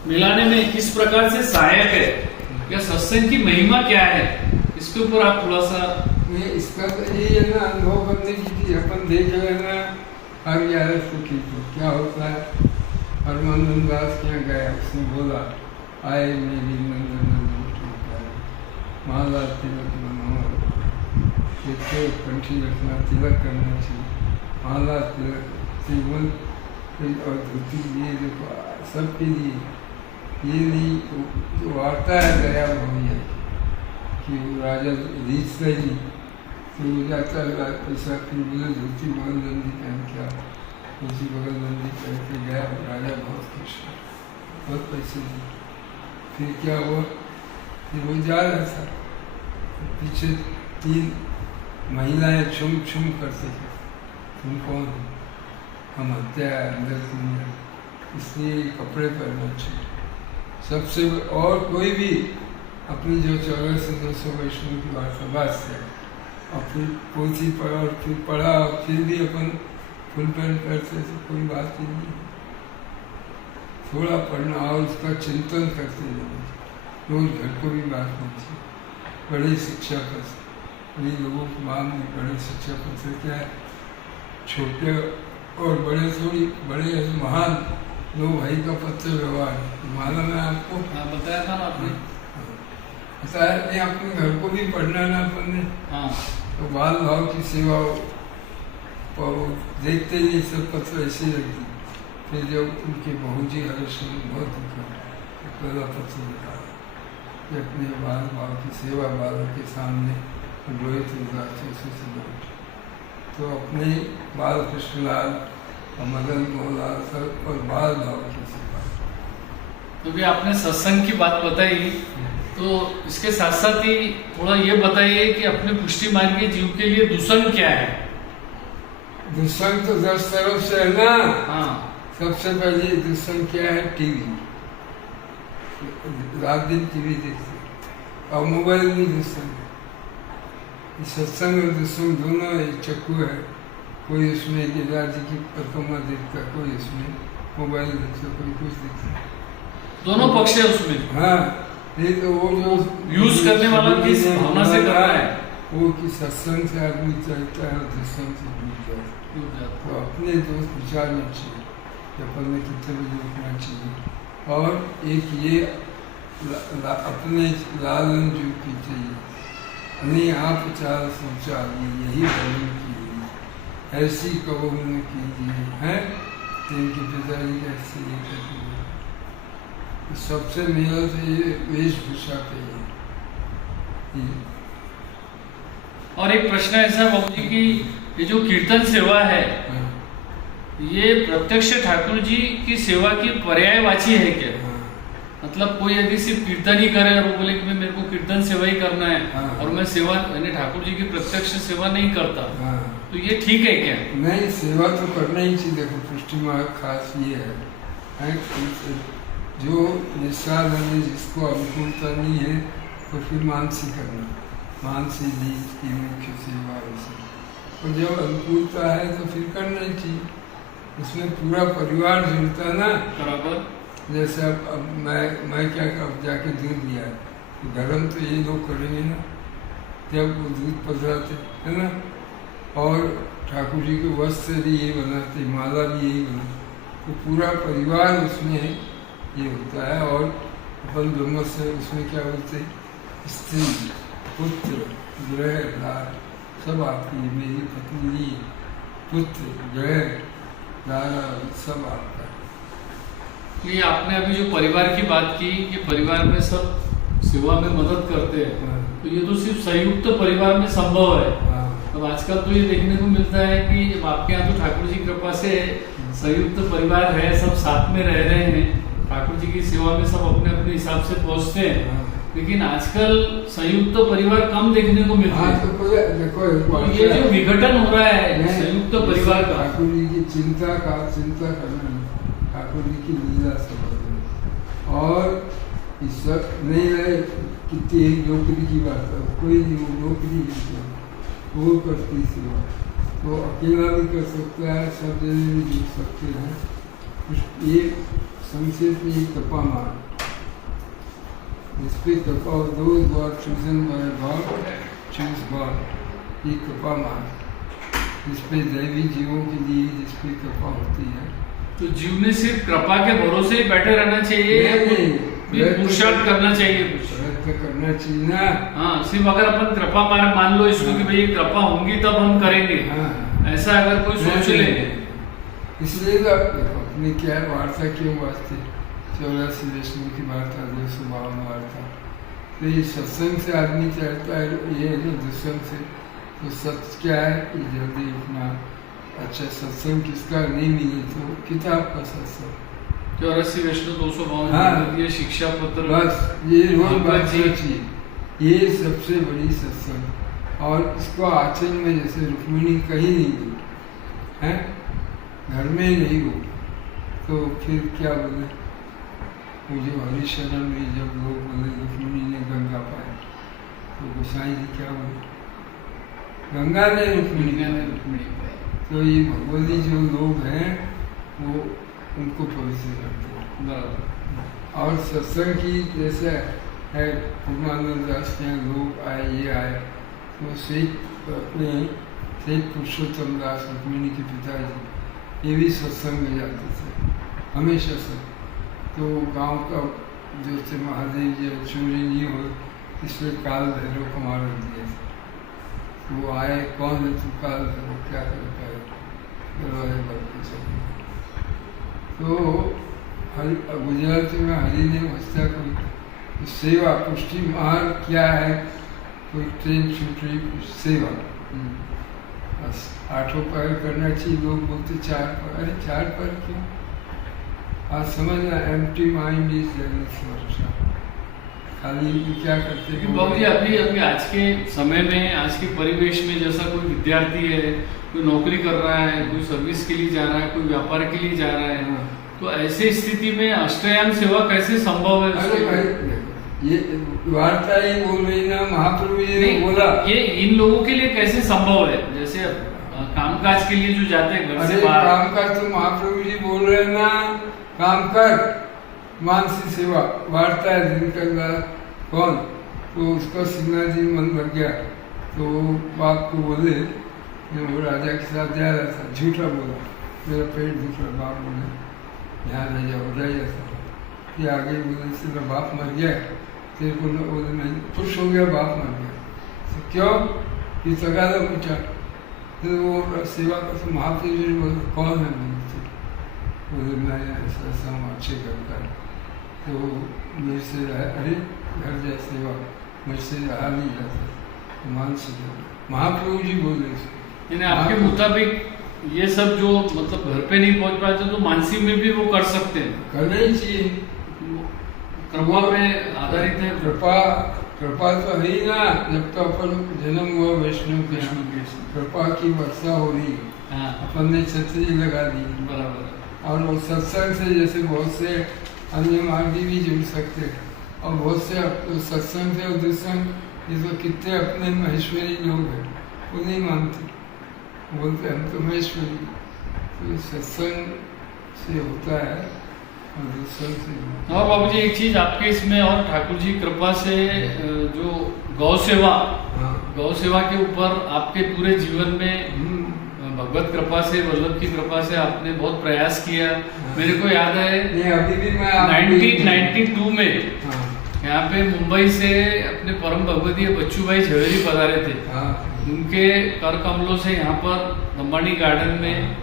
मिलाने में किस प्रकार से सहायक है, या सत्संग की महिमा क्या है, इसके ऊपर आप थोड़ा सा। नहीं, इसका तो ये है ना, अनुभव करने की चीज अपन देख रहे हैं ना। हर 11 की तो क्या होता है, हरमंदन दास के यहाँ गया, उसने बोला आए मेरी नंदन माला तिलक मनोहर, देखो कंठी रखना, तिलक करना चाहिए, माला तिलक जीवन और धोती, ये देखो सबके लिए ये नहीं। जो आता है गया भैया कि वो राजा रीत से ही तो वो जाता है पैसा, फिर बोले धोती बगल बंदी पहन के आओ, धोती बगल बंदी पहन के गया, राजा बहुत खुश है, बहुत पैसे दिए। फिर क्या हुआ, फिर वो जा रहा था, पीछे 3 महिलाएं छुम छुम करते थे, तुम कौन हो, हम हत्या है अंदर दुनिया, इसलिए कपड़े पहनना चाहिए सबसे। और कोई भी अपनी जो 14 से 200 वैष्णव की वार्ता बात से, और फिर पोथी पढ़ा और फिर पढ़ा और फिर भी अपन फुल पैंट करते थे, कोई बात ही नहीं। थोड़ा पढ़ना और उसका चिंतन करते रहना, रोज घर को भी बात नहीं थी। बड़े शिक्षा पत्र, बड़े लोगों को मांग बड़े शिक्षा पत्र क्या है, छोटे और बड़े थोड़ी, बड़े महान दो भाई का पत्र व्यवहार माना मैं आपको। हाँ बताया था ना आपने। बताया नहीं, अपने घर को भी पढ़ना ना अपन ने। हाँ तो बाल भाव की सेवा देखते ही सब पत्र ऐसे ही रख दी। फिर जब उनके बहू जी हर्षण बहुत दुखा, पहला पत्र निकाला कि अपने बाल भाव की सेवा बालों के सामने रोहित से तो अपने बाल कृष्णलाल और मदन मोहनलाल सब और बाल भाव की सेवा। तो भी आपने सत्संग की बात बताई, तो इसके साथ साथ ही थोड़ा ये बताइए कि अपने पुष्टि मार्गी जीव के लिए दूषण क्या है। दूषण तो 10 तरफ से है ना। हाँ सबसे पहले दूषण क्या है, टीवी, रात दिन टीवी देखते और मोबाइल भी दूषण है। सत्संग और दूषण दोनों एक चक्कू है, कोई उसमें गिरिराज जी की परिक्रमा देखता, कोई उसमें मोबाइल देखता, कोई कुछ देखता, दोनों पक्ष है उसमें। हाँ नहीं तो वो जो यूज करने वाला किस भावना से कर रहा है, वो कि सत्संग से आदमी चलता है और दूषण से दूर जाता है। तो अपने दोस्त विचार में चाहिए कि अपन ने कितने बजे उठना चाहिए, और एक ये अपने लालन जो की चाहिए, नहीं आप चाल शौचालय यही भजन कीजिए, ऐसी कबो न कीजिए है जिनके पिताजी कैसे ये कहते हैं। सबसे मेरा तो ये वेशभूषा पे है। और एक प्रश्न ऐसा है बाबू जी की, ये जो कीर्तन सेवा है, ये प्रत्यक्ष ठाकुर जी की सेवा की पर्यायवाची है क्या? मतलब कोई यदि सिर्फ कीर्तन ही करे और वो बोले कि मेरे को कीर्तन सेवा ही करना है, और मैं सेवा यानी ठाकुर जी की प्रत्यक्ष सेवा नहीं करता, तो ये ठीक है क्या? नहीं, सेवा तो करना ही चाहिए। देखो पुष्टि मार्ग खास ये है जो निस्सार है, जिसको अनुकूलता नहीं है तो फिर मानसी करना, मानसी जी की मुख्य सेवा उसे, और जब अनुकूलता है तो फिर करना ही चाहिए। उसमें पूरा परिवार जुड़ता ना बराबर। जैसे अब मैं क्या अब जाके दूध लिया तो गरम तो ये लोग करेंगे ना, जब वो दूध पधराते है ना, और ठाकुर जी के वस्त्र भी यही बनाते, माला भी यही बनाते, तो पूरा परिवार उसमें ये होता है। और अपन दोनों से उसमें क्या बोलते हैं, स्त्री पुत्र ग्रह लाल सब आपकी, मेरी पत्नी पुत्र ग्रह लाल सब आपका। ये आपने अभी जो परिवार की बात की कि परिवार में सब सेवा में मदद करते हैं, हाँ। तो ये तो सिर्फ संयुक्त परिवार में संभव है। हाँ। अब आजकल तो ये देखने को मिलता है कि जब आपके यहाँ तो ठाकुर जी कृपा से संयुक्त परिवार है, सब साथ में रह रहे हैं, ठाकुर जी की सेवा में सब अपने अपने हिसाब से पहुँचते हैं। हाँ। लेकिन आजकल संयुक्त परिवार कम देखने को मिलते हाँ, हैं। तो कोई देखो तो ये जो विघटन हो रहा है नहीं, संयुक्त परिवार का, ठाकुर जी की चिंता करना नहीं, ठाकुर जी की लीला समझना। और इस सब नहीं रहे कितनी एक नौकरी की बात है, कोई नहीं, वो नौकरी है वो करती सेवा, तो अकेला भी कर सकता है, सब जने भी जुड़ सकते हैं। ये संक्षेप में तपा मार, इस पे तपा दो बार chosen by God, choose God, ये कृपा मार, जिस पे दैवी जीवों के लिए जिस पे कृपा होती है। तो जीव में सिर्फ कृपा के भरोसे ही बैठे रहना चाहिए, पुरुषार्थ करना चाहिए, प्रयत्न करना चाहिए ना। हाँ, सिर्फ अगर अपन कृपा मान लो इसको कि भाई कृपा होंगी तब हम करेंगे, हाँ। ऐसा अगर कोई सोच ले। इसलिए तो अपने क्या वार्ता क्यों वास्ते 84 वैष्णव की वार्ता, 252 वार्ता, तो ये सत्संग से आदमी चलता है, ये है ना दुष्संग से। तो सत्य क्या है कि जल्दी अपना अच्छा सत्संग किसका नहीं मिले तो किताब का सत्संग, 84 वैष्णव 252 हाँ। ये शिक्षा पत्र, बस ये रोज भगवत बात जी। चाहिए, ये सबसे बड़ी सत्संग। और इसको आचरण में जैसे रुक्मिणी कहीं नहीं गई है, घर में नहीं हो, तो फिर क्या बोले, मुझे हरिशरण में जब लोग बोले रुक्मिणी ने गंगा पाई, तो गोसाई जी क्या बोले, गंगा ने रुक्मिणी रुक्मिणी पाई। तो ये भगवती जो लोग हैं वो उनको पवित्र करते हैं। बराबर। और सत्संग की जैसे है, पूर्णानंद दास के यहाँ लोग आए, ये आए, तो सेठ पुरुषोत्तम दास रुक्मिणी के पिताजी, ये भी सत्संग में जाते थे हमेशा से। तो गांव का जो थे महादेव जी चोरी नहीं हो, इसलिए काल भैरव को मार दिए थे। वो आए, कौन है तू काल भैरव, क्या करता है, दरवाजे पर चले। तो गुजराती में हरि ने वस्ता कोई सेवा पुष्टि मार्ग क्या है, कोई ट्रेन छूट रही कुछ सेवा, बस 8 पैर करना चाहिए। लोग बोलते 4 पैर, अरे 4 पैर क्यों, आज समझना एम्प्टी माइंड इज जगत, खाली क्या करते हैं बाबू जी। अभी आज के समय में, आज के परिवेश में, जैसा कोई विद्यार्थी है, कोई नौकरी कर रहा है, कोई सर्विस के लिए जा रहा है, कोई व्यापार के लिए जा रहा है, तो ऐसे स्थिति में अष्टयाम सेवा कैसे संभव है? अरे भाई ये वार्ता ही बोल रही ना, महाप्रभु जी ने बोला, ये इन लोगों के लिए कैसे संभव है? जैसे कामकाज के लिए जो जाते हैं घर से बाहर, कामकाज तो महाप्रभु जी बोल रहे हैं ना, काम कर, मानसी सेवा, वार्ता है दिन का कौन, तो उसका सिन्हा जी मन भर गया, तो बाप को बोले, वो राजा के साथ जा रहा था, झूठा बोला, मेरा पेट दुख रहा, बाप बोले ध्यान रह जाओ, रह जाता। फिर आगे बोले तेरा बाप मर गया, तेरे को बोले मैं खुश हो गया, बाप मर गया, तो क्यों, ये तगादा पूछा, तो वो सेवा का तो महाप्रभु जी बोले कौन है, बोले मैं ऐसा ऐसा हूँ, अच्छे करता है, तो मेरे से अरे घर जाए सेवा, मेरे से रहा नहीं जाता, मान से महाप्रभु जी बोले इसको। आपके मुताबिक ये सब जो मतलब घर पे नहीं पहुंच पाते तो मानसी में भी वो कर सकते हैं, करना ही चाहिए, कृपा पे आधारित है। कृपा तो है ही ना, जब तो अपन जन्म हुआ वैष्णव के यहाँ, कृपा की वर्षा हो रही है, हाँ। अपन ने छतरी लगा दी, बराबर। और वो सत्संग से जैसे बहुत से अन्य मार्गी भी जुड़ सकते हैं, और बहुत से सत्संग से और दुसंग ये तो कितने अपने महेश्वरी लोग हैं, वो नहीं मानते, बोलते हम तो महेश्वरी, तो ये सत्संग से होता है और दुसंग से। और बाबू जी एक चीज आपके इसमें, और ठाकुर जी कृपा से जो गौ सेवा, हाँ। गौ सेवा के ऊपर आपके पूरे जीवन में भगवत कृपा से, वल्लभ की कृपा से आपने बहुत प्रयास किया। मेरे को याद है नहीं अभी भी मैं 1992 में हाँ यहाँ पे मुंबई से अपने परम भगवतीय बच्चू भाई झवेरी पधारे थे। हाँ उनके कर कमलों से यहाँ पर लंबानी गार्डन में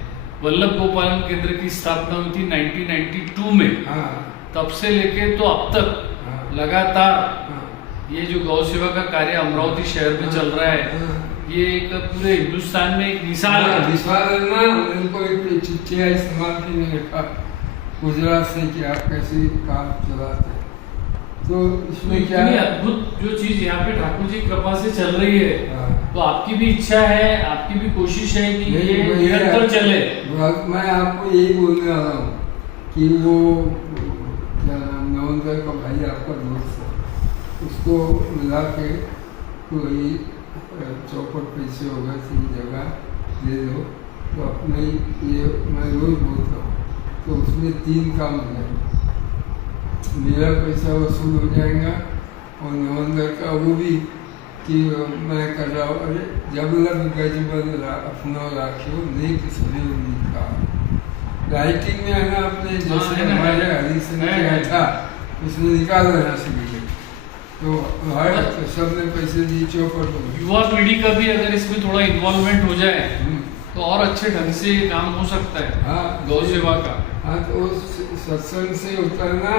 वल्लभ गोपालन केंद्र की स्थापना हुई थी 1992 में। हाँ तब से लेके तो अब तक हाँ लगातार हाँ ये जो गौ सेवा का कार्य अमरावती शहर में चल रहा है, ये एक पूरे हिंदुस्तान में एक मिसाल है। विश्वास है ना। उनको एक चिट्ठियाँ इस्तेमाल की मैंने कहा गुजरात से कि आप कैसे काम चलाते हैं। तो इसमें क्या इतनी है अद्भुत जो चीज यहाँ पे ठाकुर जी कृपा से चल रही है, हाँ। तो आपकी भी इच्छा है, आपकी भी कोशिश है कि नहीं, ये वही है। निरंतर चले। मैं आपको यही बोलने वाला हूँ कि वो क्या नाम नवंदर का भाई आपका दोस्त है, उसको मिला के कोई चौपट पैसे होगा सी जगह दे दो तो अपने ये मैं रोज बोलता हूँ। तो उसमें 3 काम हो जाएंगे, मेरा पैसा वसूल हो जाएगा और नवंदर का वो भी कि मैं कर रहा हूँ। अरे जब लग गजबल अपना राखियो नहीं किसने का राइटिंग में है ना अपने जैसे है ना, हमारे है। हरी सिंह है, का है। था उसने निकाल देना सीधे। तो हर सब ने पैसे दिए चौपट हो गई। युवा पीढ़ी का भी अगर इसमें थोड़ा इन्वॉल्वमेंट हो जाए तो और अच्छे ढंग से ये काम हो सकता है हाँ गौ सेवा का। हाँ तो वो सत्संग से होता है ना,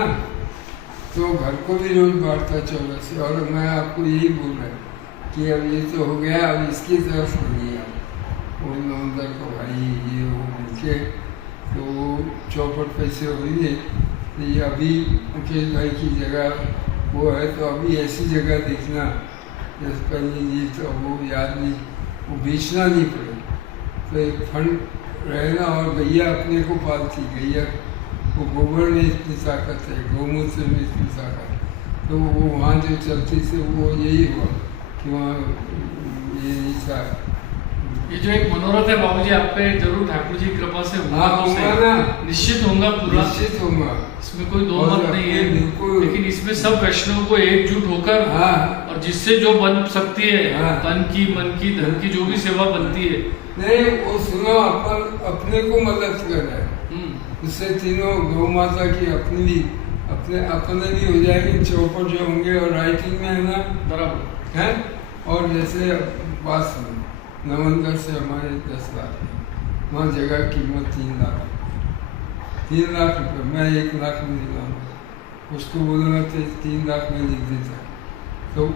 तो घर को भी रोज बांटता 14 से। और मैं आपको यही बोल रहा हूँ कि अब ये तो हो गया, अब इसकी तरफ बढ़िए आप वो नवंदर को भाई ये वो मिलके तो चौपट पैसे हुई है। तो ये अभी मुकेश भाई की जगह वो है, तो अभी ऐसी जगह देखना जैसे पहले जी तो वो याद नहीं, वो बेचना नहीं पड़े तो एक फंड रहना। और गैया अपने को पालती, गैया वो गोबर में इतनी ताकत है, गौमूत्र में इतनी ताकत है, तो वो वहाँ जो चलती थी वो यही हुआ कि वहाँ ये नहीं था। ये जो एक मनोरथ है बाबूजी आप पे, जरूर ठाकुर जी की कृपा से होगा हाँ तो होगा सही। ना, निश्चित होगा पूरा, निश्चित होगा। इसमें कोई दो और मत नहीं है, बिल्कुल। लेकिन इसमें सब वैष्णव को एकजुट होकर हाँ और जिससे जो बन सकती है, हाँ। तन की, मन की, धन की जो भी सेवा बनती है। नहीं वो सुनो अपन अपने को मदद कर रहे हैं, इससे तीनों गौ माता की अपनी भी अपने भी हो जाएगी चौपट जो होंगे। और राइटिंग में है ना बराबर है। और जैसे बात सुनो नवंदर से हमारे 10 लाख है, वहाँ जगह कीमत 3 लाख, 3 लाख रुपये, मैं 1 लाख में दिलाऊँ उसको बोलूँगा तो 3 लाख में लिख देता। तो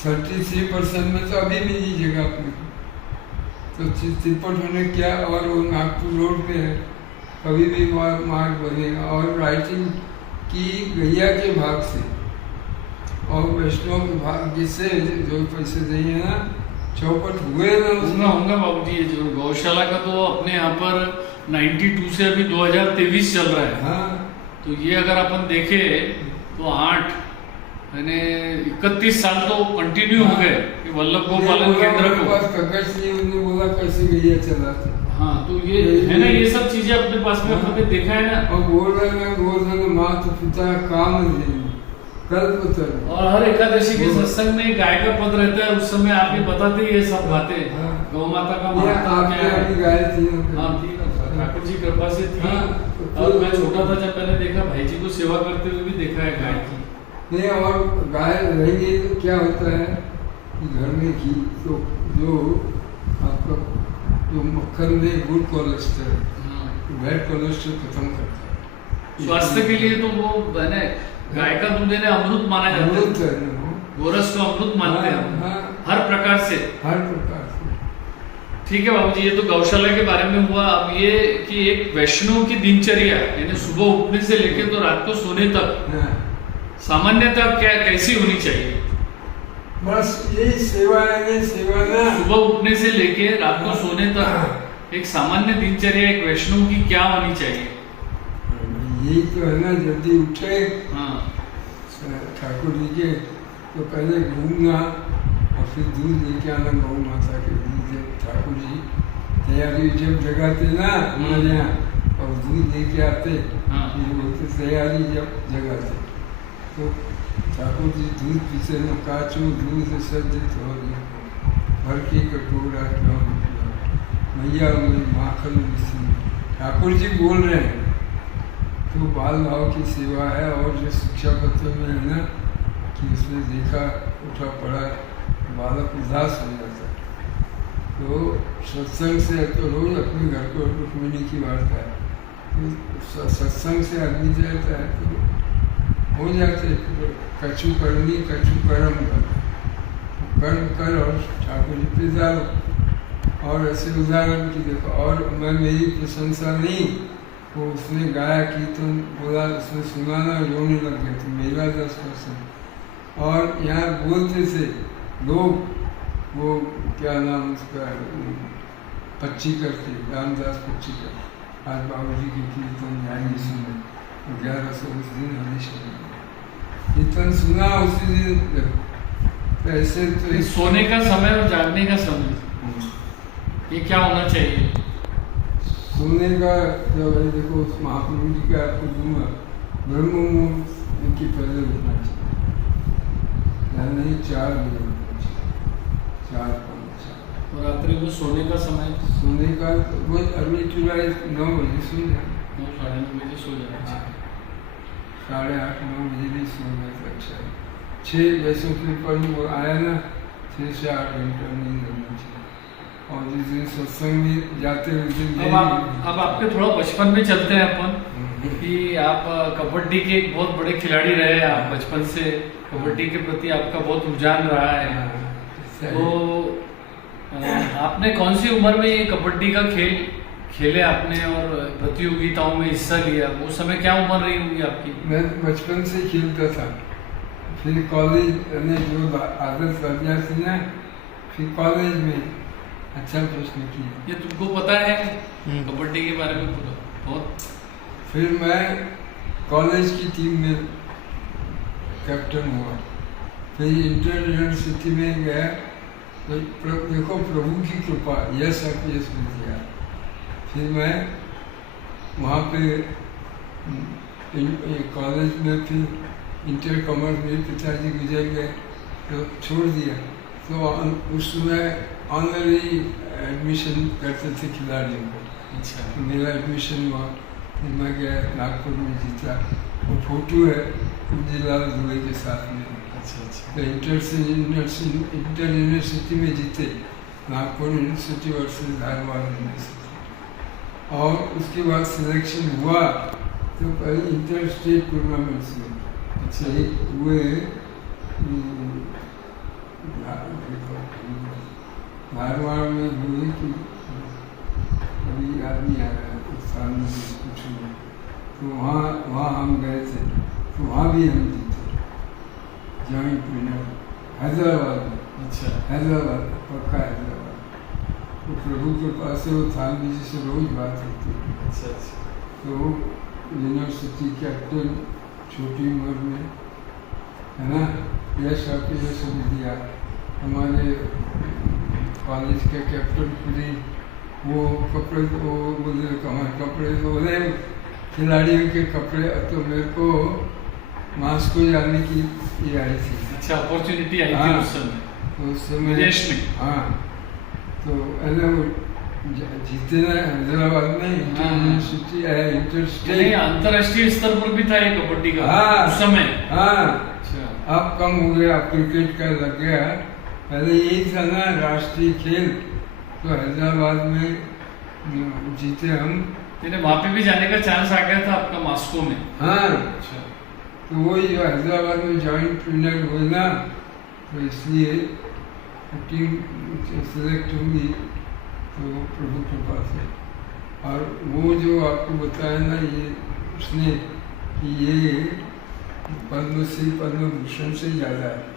33% में तो अभी मिली जगह अपने को, तो तिरपट होने क्या। और वो नागपुर रोड पे है, कभी भी मार्ग बनेगा। और राइटिंग की गैया के भाग से और वैष्णव के भाग जिससे जो पैसे देंगे ना चौपट हुए ना उसमें होगा बाबूजी। ये जो गौशाला का तो अपने यहाँ पर 92 से अभी 2023 चल रहा है। हाँ तो ये अगर अपन देखे तो 8 यानी 31 साल तो कंटिन्यू हो गए कि वल्लभ गोपालन केंद्र को। पास कागज नहीं, उन्होंने बोला कैसे गैया चलाते। हाँ तो ये है ना, ये सब चीजें अपने पास में अपने देखा है ना। और गोवर्धन माता पिता काम देंगे कल्पतर। और हर एकादशी के सत्संग में गाय का पद रहता है, उस समय आप ये बताते ये सब बातें। हाँ। गौ माता का ये महत्व आपने क्या है। अभी गाय थी हाँ थी ना, ठाकुर जी कृपा से थी। हाँ। और मैं छोटा था जब मैंने देखा, भाई जी को सेवा करते हुए भी देखा है गाय की। नहीं और गाय रहेंगी तो क्या होता है कि घर में घी तो जो आपका जो मक्खन में गुड कोलेस्ट्रॉल बैड कोलेस्ट्रॉल खत्म करता है। स्वास्थ्य के लिए तो वो मैंने गाय का दूध ने अमृत माना जाता अमृत है, है वो। गोरस को अमृत मानते हैं हम। हाँ, हर प्रकार से। हर प्रकार से। ठीक है बाबूजी, ये तो गौशाला के बारे में हुआ। अब ये कि एक वैष्णव की दिनचर्या यानी सुबह उठने से लेकर तो रात को सोने तक हाँ, सामान्यतः क्या कैसी होनी चाहिए? बस यही सेवा है, सेवा ना। सुबह उठने से लेके रात को सोने तक एक सामान्य दिनचर्या एक वैष्णव की क्या होनी चाहिए? यही तो है ना, जल्दी उठे हाँ ठाकुर जी के तो पहले घूमना और फिर दूध लेके आना गौ माता के दूध। ठाकुर जी तैयारी जब जगाते ना हमारे यहाँ और दूध लेके आते, हाँ। ये बोलते तैयारी जब जगाते तो ठाकुर जी दूध पीछे न काचू दूध सज्जित हो भर के कटोरा क्यों मैया हुई माखन मिश्री। ठाकुर जी बोल रहे हैं तो बाल भाव की सेवा है। और जो शिक्षा पत्र में है ना कि उसने देखा उठा पड़ा बालक उदास हो जाता है। तो सत्संग से तो रोज अपने घर को रुक्मिणी की वार्ता है, तो सत्संग से आदमी जाता है तो हो जाते कछु करनी कछु कर्म कर्म कर और ठाकुर जी पे डालो। और ऐसे उदाहरण की देखो, और मैं मेरी प्रशंसा नहीं, वो उसने गाया कीर्तन बोला, उसने सुनाना रोने लग गए थे, मेरा 10%। और यहाँ बोलते थे लोग, वो क्या नाम उसका, पच्ची करते, रामदास पच्ची कर। आज बाबू जी की कीर्तन जाएंगे सुने, 1100 उस दिन हमेशा कीर्तन सुना उसी दिन। तो ऐसे तो सोने का समय और जागने का समय ये क्या होना चाहिए? सोने का जब है देखो, उस महाप्रभु जी का आपको दूंगा, ब्रह्म मुहूर्त की पहले उठना चाहिए, या नहीं 4 बजे उठना चाहिए, 4-5। और रात्रि को सोने का समय? सोने का वो अभी चुराए 9 बजे सो जाए, 9-9:30 बजे सो जाना चाहिए। 8:30-9 बजे भी सोना तो अच्छा है। 6 वैसे फिर पर वो आया ना, 6 से 8 घंटा नींद होनी चाहिए। और जिस दिन सत्संग में जाते हैं उस दिन अब आपके थोड़ा बचपन में चलते हैं अपन कि आप कबड्डी के एक बहुत बड़े खिलाड़ी रहे। आप बचपन से कबड्डी के प्रति आपका बहुत रुझान रहा है। तो आपने कौन सी उम्र में ये कबड्डी का खेल खेले आपने और प्रतियोगिताओं में हिस्सा लिया? वो समय क्या उम्र रही होगी आपकी? मैं बचपन से खेलता था, फिर कॉलेज ने जो आदत लग जाती ना, फिर कॉलेज में। अच्छा प्रश्न किया, ये तुमको पता है कबड्डी के बारे में पूरा बहुत? फिर मैं कॉलेज की टीम में कैप्टन हुआ, फिर इंटर यूनिवर्सिटी में गया। तो देखो प्रभु की कृपा, यस IPS में दिया। फिर मैं वहाँ पे कॉलेज में फिर इंटर कॉमर्स में पिताजी गुजर गए तो छोड़ दिया। तो उस समय ऑनरी एडमिशन करते थे खिलाड़ियों को। अच्छा। तो मेरा एडमिशन हुआ, फिर मैं गया नागपुर में जीता। वो फोटो है कुंजीलाल दुबे के साथ में। अच्छा। तो इंटर यूनिवर्सिटी में जीते, Nagpur university versus Dharwad university. और उसके बाद सिलेक्शन हुआ तो पहले इंटर स्टेट टूर्नामेंट्स में हुए। धारवाड़ में हुए कि अभी आदमी आ रहा है कुछ साल में कुछ हुआ, तो वहाँ हम गए थे, तो वहाँ भी हम जीते, जॉइंट विनर हैदराबाद में। अच्छा। हैदराबाद, पक्का हैदराबाद। तो प्रभु के पास से वो थानवी जी से रोज बात होती है। अच्छा। तो यूनिवर्सिटी कैप्टन छोटी उम्र में है ना, यश IPS दिया। हमारे कॉलेज के कैप्टन पूरी वो कपड़े, वो बोले हमारे कपड़े तो बोले खिलाड़ियों के कपड़े, तो मेरे को मास्को जाने की ये आई थी। अच्छा, अपॉर्चुनिटी आई थी उस समय? तो उस समय विदेश में? हाँ। तो वो जीते ना हैदराबाद में इंटर यूनिवर्सिटी है, इंटर स्टेट, अंतरराष्ट्रीय स्तर पर भी था ये कबड्डी का। हाँ, उस समय। हाँ। अच्छा। अब कम हो गया, अब क्रिकेट का लग गया। पहले यही था ना राष्ट्रीय खेल, तो हैदराबाद में जीते हम। तेरे वहाँ पे भी जाने का चांस आ गया था आपका, मॉस्को में? हाँ। अच्छा। तो वही जो हैदराबाद में जॉइंट विनर हुए ना, तो इसलिए टीम सेलेक्ट हुई, तो प्रभु कृपा से। और वो जो आपको बताया ना, ये उसने कि ये पद्मश्री पद्म भूषण से ज़्यादा है।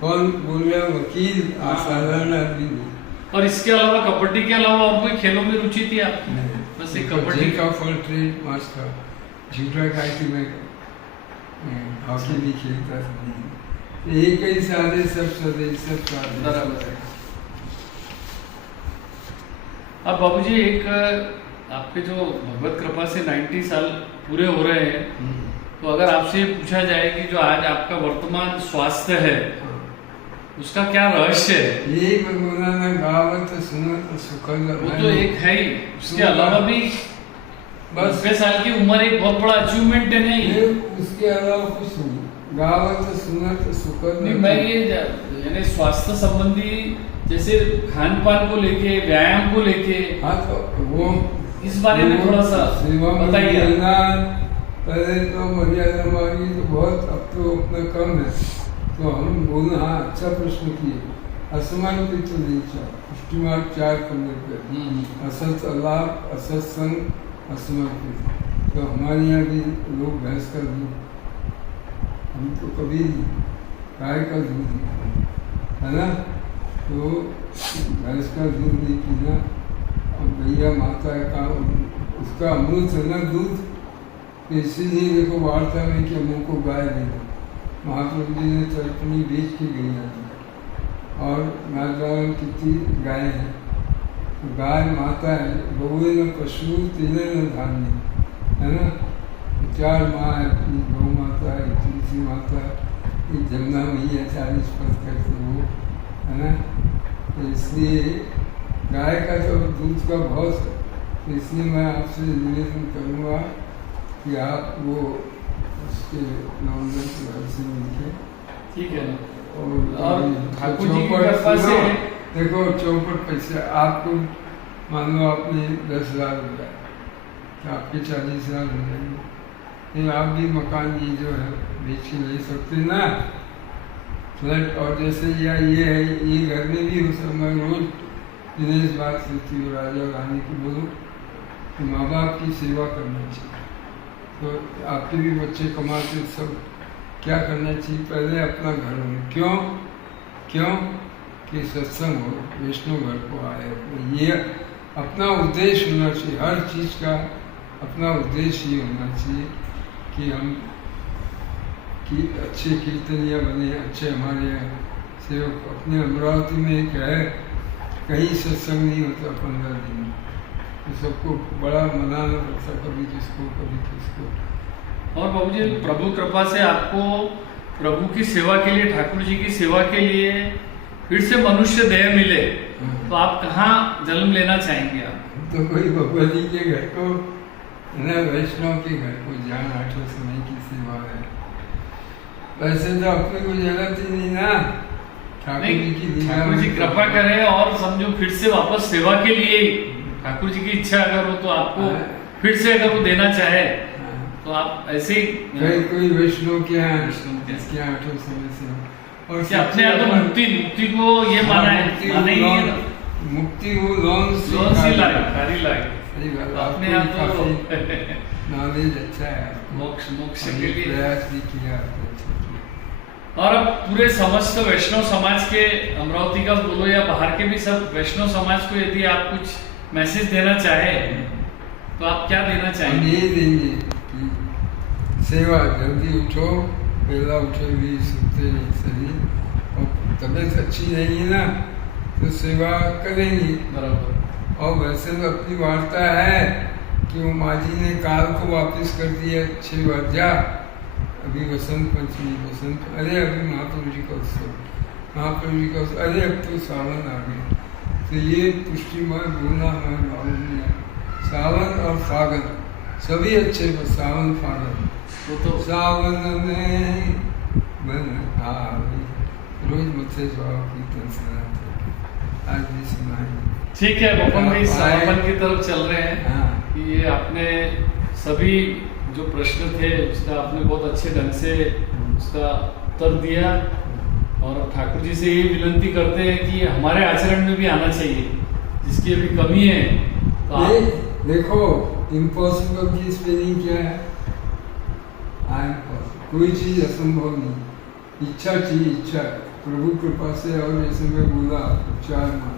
कौन बोल रहा है? वकील, साधारण आदमी नहीं। और इसके अलावा कबड्डी के अलावा और कोई खेलों में रुचि थी आपकी? बस एक कबड्डी का फुल ट्रेड मास था। झूठा खाए कि मैं हॉकी भी खेलता था। एक ही सादे सब सादे सब सादे। बराबर है। अब बाबूजी, एक आपके जो भगवत कृपा से 90 साल पूरे हो रहे हैं, तो अगर आपसे पूछा जाए कि जो आज आपका वर्तमान स्वास्थ्य है, उसका क्या रहस्य है? यही बोला ना, गावत सुनत सुखद। वो तो एक है ही, उसके अलावा भी बस 90 साल की उम्र एक बहुत बड़ा अचीवमेंट है नहीं? ये उसके अलावा कुछ नहीं। गावत सुनत सुखद। नहीं, मैं ये यानी स्वास्थ्य संबंधी जैसे खान पान को लेके, व्यायाम को लेके, हाँ तो वो इस बारे में थोड़ा सा सेवा में बताइए। रहना, पहले तो मर्यादा मांगी तो बहुत, अब तो उतना कम है। तो हम बोले हाँ अच्छा प्रश्न किए। असमर्पित तो नहीं चाहिए, पुष्टिमार्ग 4:15 पे असत अलाप असत संग असमर्पित। तो हमारे यहाँ भी लोग भैंस का दूध, हम तो कभी गाय का दूध नहीं, है ना, तो भैंस का दूध नहीं पीना। और भैया माता का उसका अमृत है ना दूध, तो इसीलिए देखो वार्ता में कि हमको गाय दे दो। महाप्रभु जी ने तर्पणी बेच के गैया दी, और नारायण कितनी गाय है, तो गाय माता है। गौए न पशु तेने न धान्य, है ना। 4 माँ है, अपनी गौ माता है, तुलसी माता है, ये जमुना मैया 40 पद करते वो, है ना। तो इसलिए गाय का तो दूध का बहुत है। तो इसलिए मैं आपसे निवेदन करूँगा कि आप वो उसके नवंबर के घर से मिलके, ठीक है ना। और ठाकुर जी की चौपट कृपा से सुनो, देखो चौपट पैसे आपको, मान लो आपने 10,000 रुपया, तो आपके 40,000 हो जाएंगे। फिर आप भी मकान ये जो है बेच के ले सकते ना, फ्लैट। और जैसे या ये है, ये घर में भी हो सकता। मैं रोज दिनेश बात करती हूँ, राजा रानी को बोलो कि माँ बाप की सेवा करनी चाहिए। तो आपके भी बच्चे कमाते, सब क्या करना चाहिए, पहले अपना घर हो। क्यों क्यों कि सत्संग हो, वैष्णव घर को आए। ये अपना उद्देश्य होना चाहिए, हर चीज़ का अपना उद्देश्य ये होना चाहिए कि हम कि अच्छे कीर्तनिया बने, अच्छे हमारे सेवक। अपने अमरावती में एक है, कहीं सत्संग नहीं होता 15 दिन, तो सबको बड़ा मनाना पड़ता, कभी किसको कभी किसको। और बाबू जी, प्रभु कृपा से आपको प्रभु की सेवा के लिए, ठाकुर जी की सेवा के लिए फिर से मनुष्य देह मिले, तो आप कहाँ जन्म लेना चाहेंगे? आप तो कोई भगवती के घर को, न वैष्णव के घर को, जहाँ 8 समय की सेवा है। वैसे तो अपने को जरूरत ही नहीं ना, ठाकुर जी की लीला ठाकुर जी में कृपा करें और समझो फिर से वापस सेवा के लिए ही ठाकुर जी की इच्छा अगर हो तो आपको फिर से अगर वो देना चाहे तो आप ऐसे ही कोई वैष्णव के यहाँ, वैष्णव के इसके 8 समय से। और कि अपने अगर मुक्ति को ये माना है, माने ही है ना, मुक्ति वो लोन सी लाए, कारी लाए। सही बात, तो अपने आप तो काफी नॉलेज अच्छा है, मोक्ष के लिए प्रयास भी किया आपने, अच्छा किया। और अब पूरे समस्त वैष्णव समाज के, अमरावती का बोलो या बाहर के भी सब वैष्णव समाज को यदि आप कुछ मैसेज देना चाहे तो आप क्या देना हम चाहेंगे? ये देंगे कि सेवा, जल्दी उठो, पहला उठे भी सुनते नहीं शरीर, और तबीयत अच्छी नहीं है ना तो सेवा करेंगे। बराबर। और वैसे तो अपनी वार्ता है कि वो माँ जी ने काल को वापस कर दिया 6 बार जा। अभी बसंत पंचमी, बसंत, अरे अभी महाप्रभु जी का उत्सव, महाप्रभु जी का उत्सव, अरे अब तो सावन आ गया। तो ये पुष्टि में बोलना हमारे मालूम नहीं है। सावन और फागन सभी अच्छे, बस सावन फागन, वो तो सावन में बन आवे, रोज मुझसे जवाब कीर्तन सुनाते, आज भी सुनाएंगे। ठीक है बपन भाई, समापन की तरफ चल रहे हैं। हाँ, कि ये आपने सभी जो प्रश्न थे उसका आपने बहुत अच्छे ढंग से उसका उत्तर दिया, और ठाकुर जी से ये विनती करते हैं कि हमारे आचरण में भी आना चाहिए, जिसकी अभी कमी है तो आप देखो इम्पॉसिबल की स्पेलिंग क्या है? कोई चीज असंभव नहीं, इच्छा चाहिए, इच्छा। प्रभु कृपा से, और जैसे मैं बोला 4 माँ,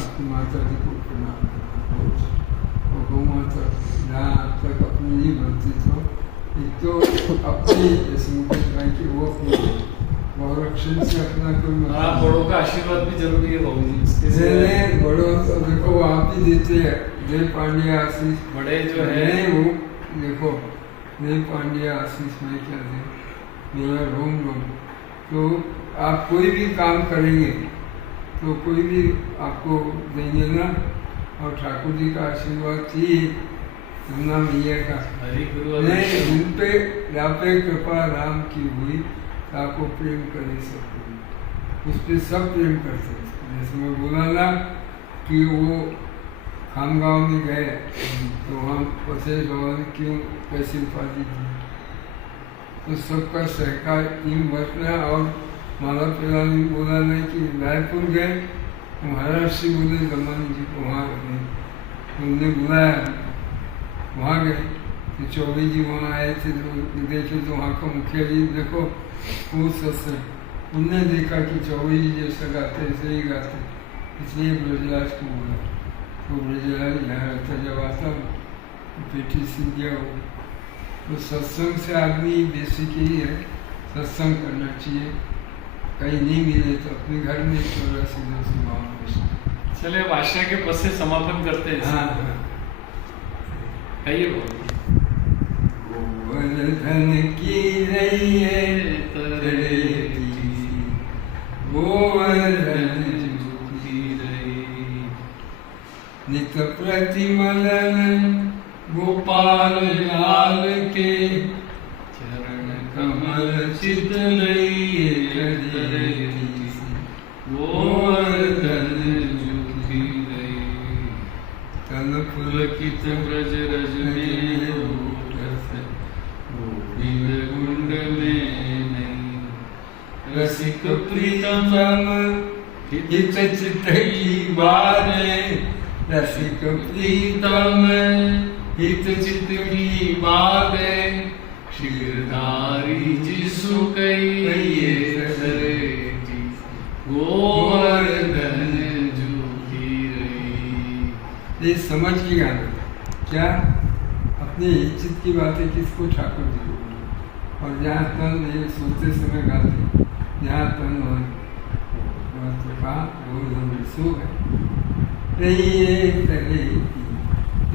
आपकी माता जी को प्रणाम करना रोज, और गौ माता जहाँ आप तक अपनी नहीं बनती, तो एक तो अपनी जैसे मुकेश भाई की वो अपनी गौरक्षण से अपना कोई आप बड़ों का आशीर्वाद भी जरूरी है बाबू जी। बड़ों तो देखो आप ही देते हैं, देव पांड्या आशीष बड़े जो है वो देखो, देव पांड्या आशीष में क्या दे, मेरा रोम रोम। तो आप कोई भी काम करेंगे तो कोई भी आपको देंगे ना, और ठाकुर जी का आशीर्वाद चाहिए, रमना मैया का हरि गुरु नहीं, उन पे व्यापे कृपा राम की हुई, आपको प्रेम करे सब कोई, उस पे सब प्रेम करते हैं। जैसे मैं बोला ना कि वो खामगांव में गए तो वहाँ पसे बाबा ने क्यों कैसी उपाधि दी, तो सबका सहकार टीम बचना। और माला पिला ने बोला नहीं कि रायपुर गए, महाराज से बोले जमानी जी को वहाँ उन्होंने बुलाया, वहाँ गए तो चौबे जी वहाँ आए थे, तो देखे तो वहाँ का मुखिया जी देखो वो सत्संग, उनने देखा कि चौबे जी जैसा गाते ऐसे ही गाते, इसलिए ब्रजराज को बोला। तो ब्रजराज यहाँ रहता, जब आता बेटी सीख गया वो। तो सत्संग से आदमी बेसिक ही है, सत्संग करना चाहिए, कहीं नहीं मिले तो अपने घर में थोड़ा सीधा सुनाओ। चलिए अब आशा के पद से समापन करते हैं। हाँ हाँ, कहिए बोल। गोवर्धन की रही है तरेती, गोवर्धन की रही, नित प्रतिमलन गोपाल लाल के, चरण कमल चित लइए तरेती, गोवर्धन की रही, तन पुलकित ब्रज रज में गोविंद गुंड में नहीं, रसिक प्रीतम हित चित की बातें, रसिक प्रीतम हित चित की बातें, गिरधारी जिसु कहिए तरेती, गोवर्धन जो की रही। ये समझ के गाना क्या, अपनी इज्जत की बातें किसको ठाकुर जी को बोले, और जहाँ तन ये सोते समय गाते, जहाँ तन वहाँ तो कहा गोवर्धन सो है रही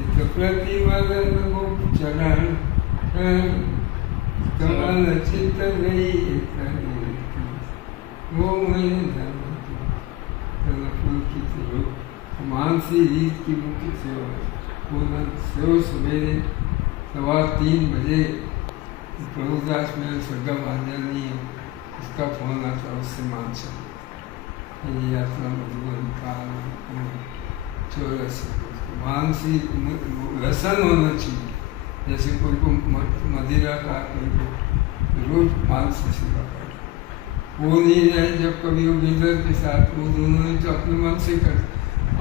तो प्रतिमलन गो चरण कमल चित रही वो मानसी रीत की मुख्य सेवा है। सेव सवेरे 3:15 बजे प्रभुदास में सगा मान्यानी है, उसका फोन आता, उससे मान सकते ये यात्रा मधुबन काल 84 मानसी व्यसन होना चाहिए। जैसे कोई को मदिरा का, कोई को रोज मानसी सेवा कर, वो नहीं रहे जब कभी वो गिरधर के साथ, वो दोनों ने तो अपने मन से करते,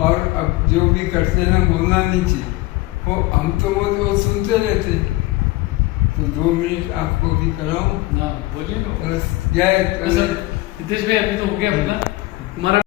और अब जो भी करते हैं ना बोलना नहीं चाहिए, वो हम तो वो सुनते रहते। तो 2 मिनट आपको भी कराऊं ना बोलिए ना। बस जय हितेश भाई अभी तो हो गया अपना हमारा